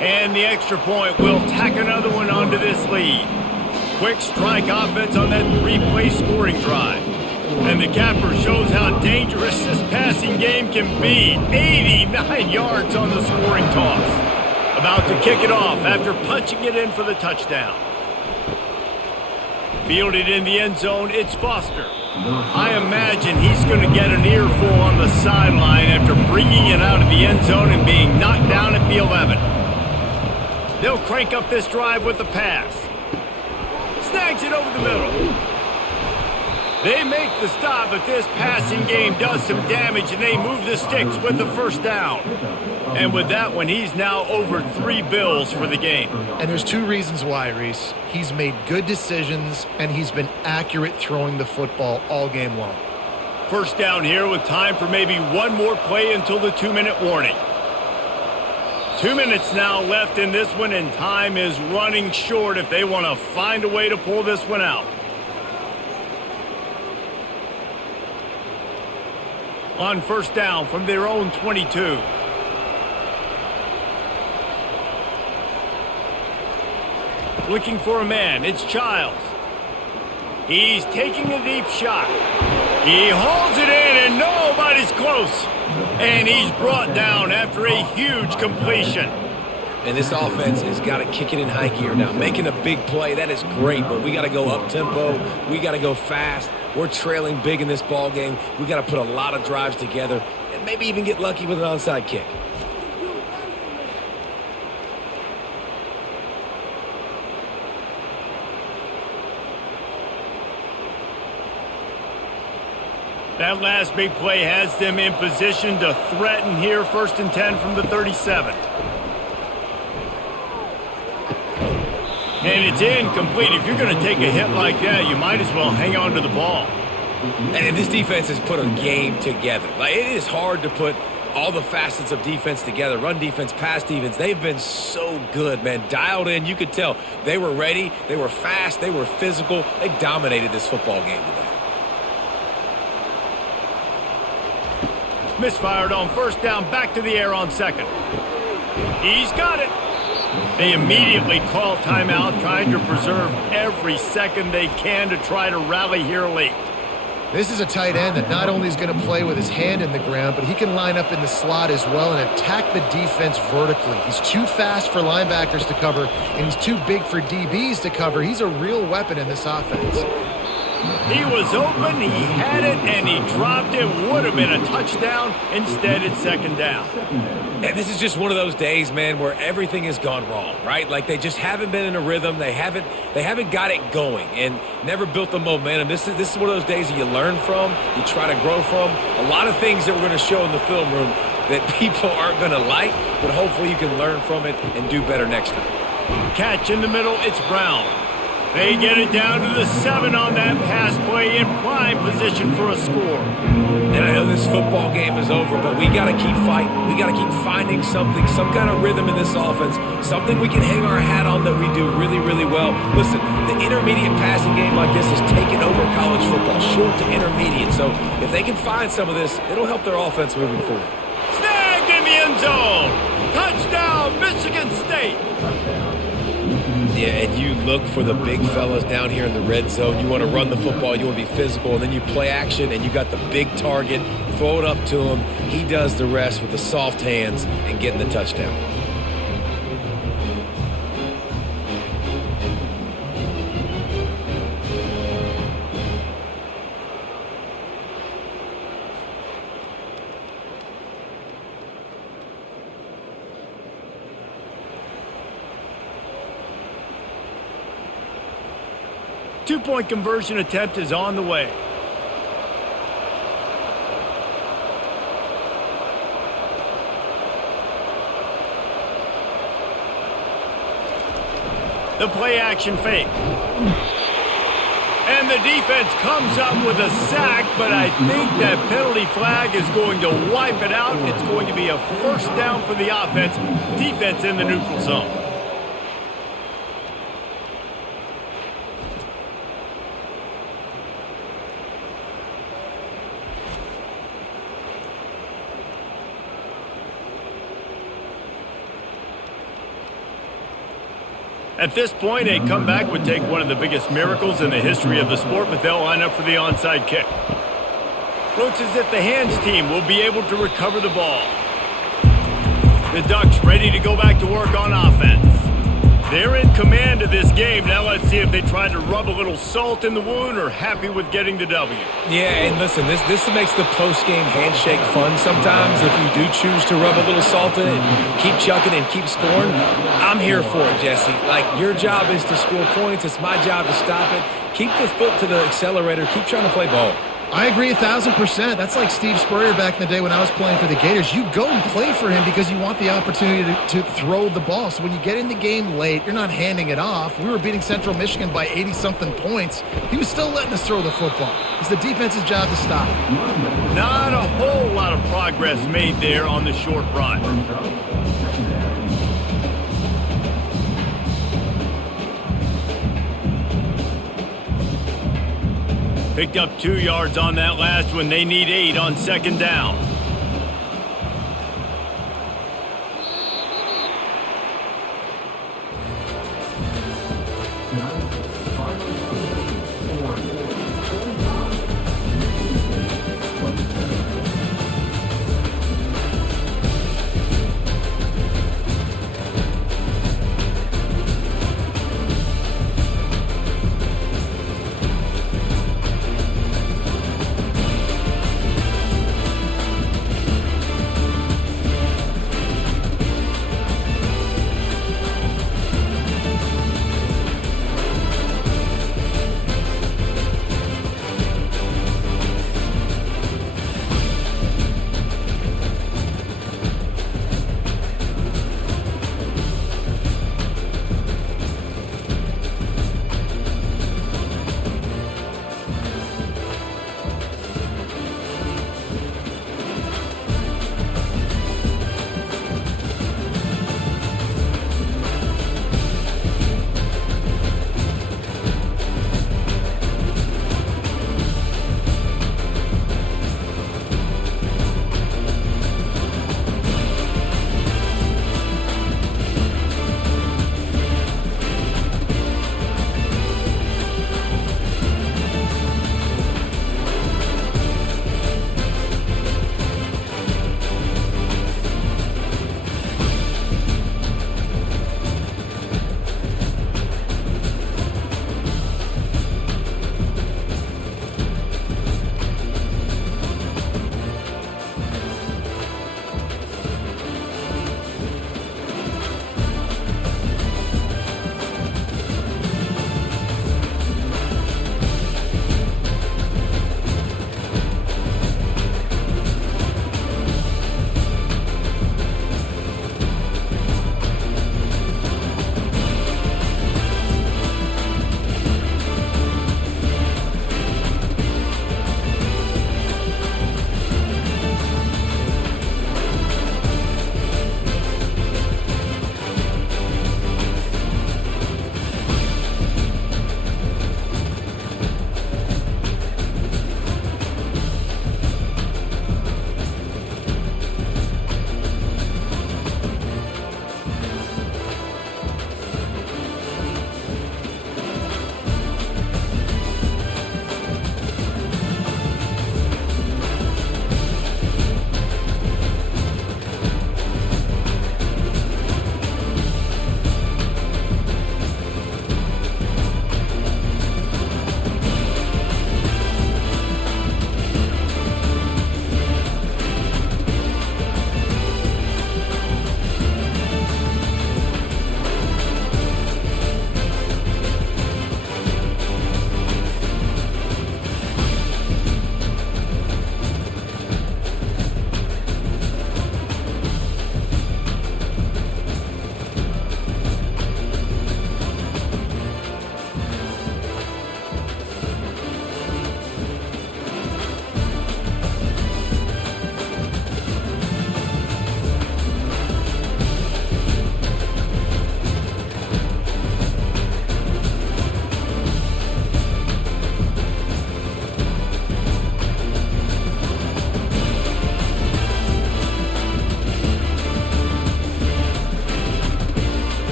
And the extra point will tack another one onto this lead. Quick strike offense on that 3-play scoring drive. And the capper shows how dangerous this passing game can be. 89 yards on the scoring toss. About to kick it off after punching it in for the touchdown. Fielded in the end zone, it's Foster. I imagine he's going to get an earful on the sideline after bringing it out of the end zone and being knocked down at the 11. They'll crank up this drive with the pass. Snags it over the middle. They make the stop, but this passing game does some damage, and they move the sticks with the first down. And with that one, he's now over 3 bills for the game. And there's 2 reasons why, Reese. He's made good decisions, and he's been accurate throwing the football all game long. First down here with time for maybe one more play until the 2-minute warning. 2 minutes now left in this one, and time is running short if they want to find a way to pull this one out. On first down from their own 22. Looking for a man, it's Childs. He's taking a deep shot. He holds it in and nobody's close. And he's brought down after a huge completion. And this offense has got to kick it in high gear now. Making a big play, that is great, but we got to go up-tempo. We got to go fast. We're trailing big in this ball game. We got to put a lot of drives together and maybe even get lucky with an onside kick. That last big play has them in position to threaten here, 1st and 10 from the 37. And it's incomplete. If you're going to take a hit like that, you might as well hang on to the ball. And this defense has put a game together. Like, it is hard to put all the facets of defense together. Run defense, pass defense. They've been so good, man. Dialed in. You could tell they were ready. They were fast. They were physical. They dominated this football game today. Misfired on first down, back to the air on 2nd. He's got it. They immediately call timeout, trying to preserve every second they can to try to rally here late. This is a tight end that not only is going to play with his hand in the ground, but he can line up in the slot as well and attack the defense vertically. He's too fast for linebackers to cover, and he's too big for DBs to cover. He's a real weapon in this offense. He was open, he had it, and he dropped it. Would have been a touchdown. Instead, it's 2nd down. And this is just one of those days, man, where everything has gone wrong, right? Like, they just haven't been in a rhythm. They haven't got it going and never built the momentum. This is one of those days that you learn from, you try to grow from. A lot of things that we're going to show in the film room that people aren't going to like, but hopefully you can learn from it and do better next time. Catch in the middle, it's Brown. They get it down to the 7 on that pass play, in prime position for a score. And I know this football game is over, but we got to keep fighting. We got to keep finding something, some kind of rhythm in this offense, something we can hang our hat on that we do really, really well. Listen, the intermediate passing game like this has taken over college football, short to intermediate. So if they can find some of this, it'll help their offense moving forward. Snagged in the end zone. Touchdown, Michigan State. Yeah, and you look for the big fellas down here in the red zone. You want to run the football, you want to be physical, and then you play action, and you got the big target. Throw it up to him. He does the rest with the soft hands and getting the touchdown. Two-point conversion attempt is on the way. The play action fake. And the defense comes up with a sack, but I think that penalty flag is going to wipe it out. It's going to be a first down for the offense. Defense in the neutral zone. At this point, a comeback would take one of the biggest miracles in the history of the sport, but they'll line up for the onside kick. Looks as if the hands team will be able to recover the ball. The Ducks ready to go back to work on offense. They're in command of this game. Now let's see if they try to rub a little salt in the wound or happy with getting the W. Yeah, and listen, this makes the post-game handshake fun sometimes. If you do choose to rub a little salt in it and keep chucking and keep scoring, I'm here for it, Jesse. Like, your job is to score points. It's my job to stop it. Keep the foot to the accelerator. Keep trying to play ball. I agree 1,000%. That's like Steve Spurrier back in the day when I was playing for the Gators. You go and play for him because you want the opportunity to throw the ball. So when you get in the game late, you're not handing it off. We were beating Central Michigan by 80-something points. He was still letting us throw the football. It's the defense's job to stop. Not a whole lot of progress made there on the short run. Picked up 2 yards on that last one. They need 8 on second down.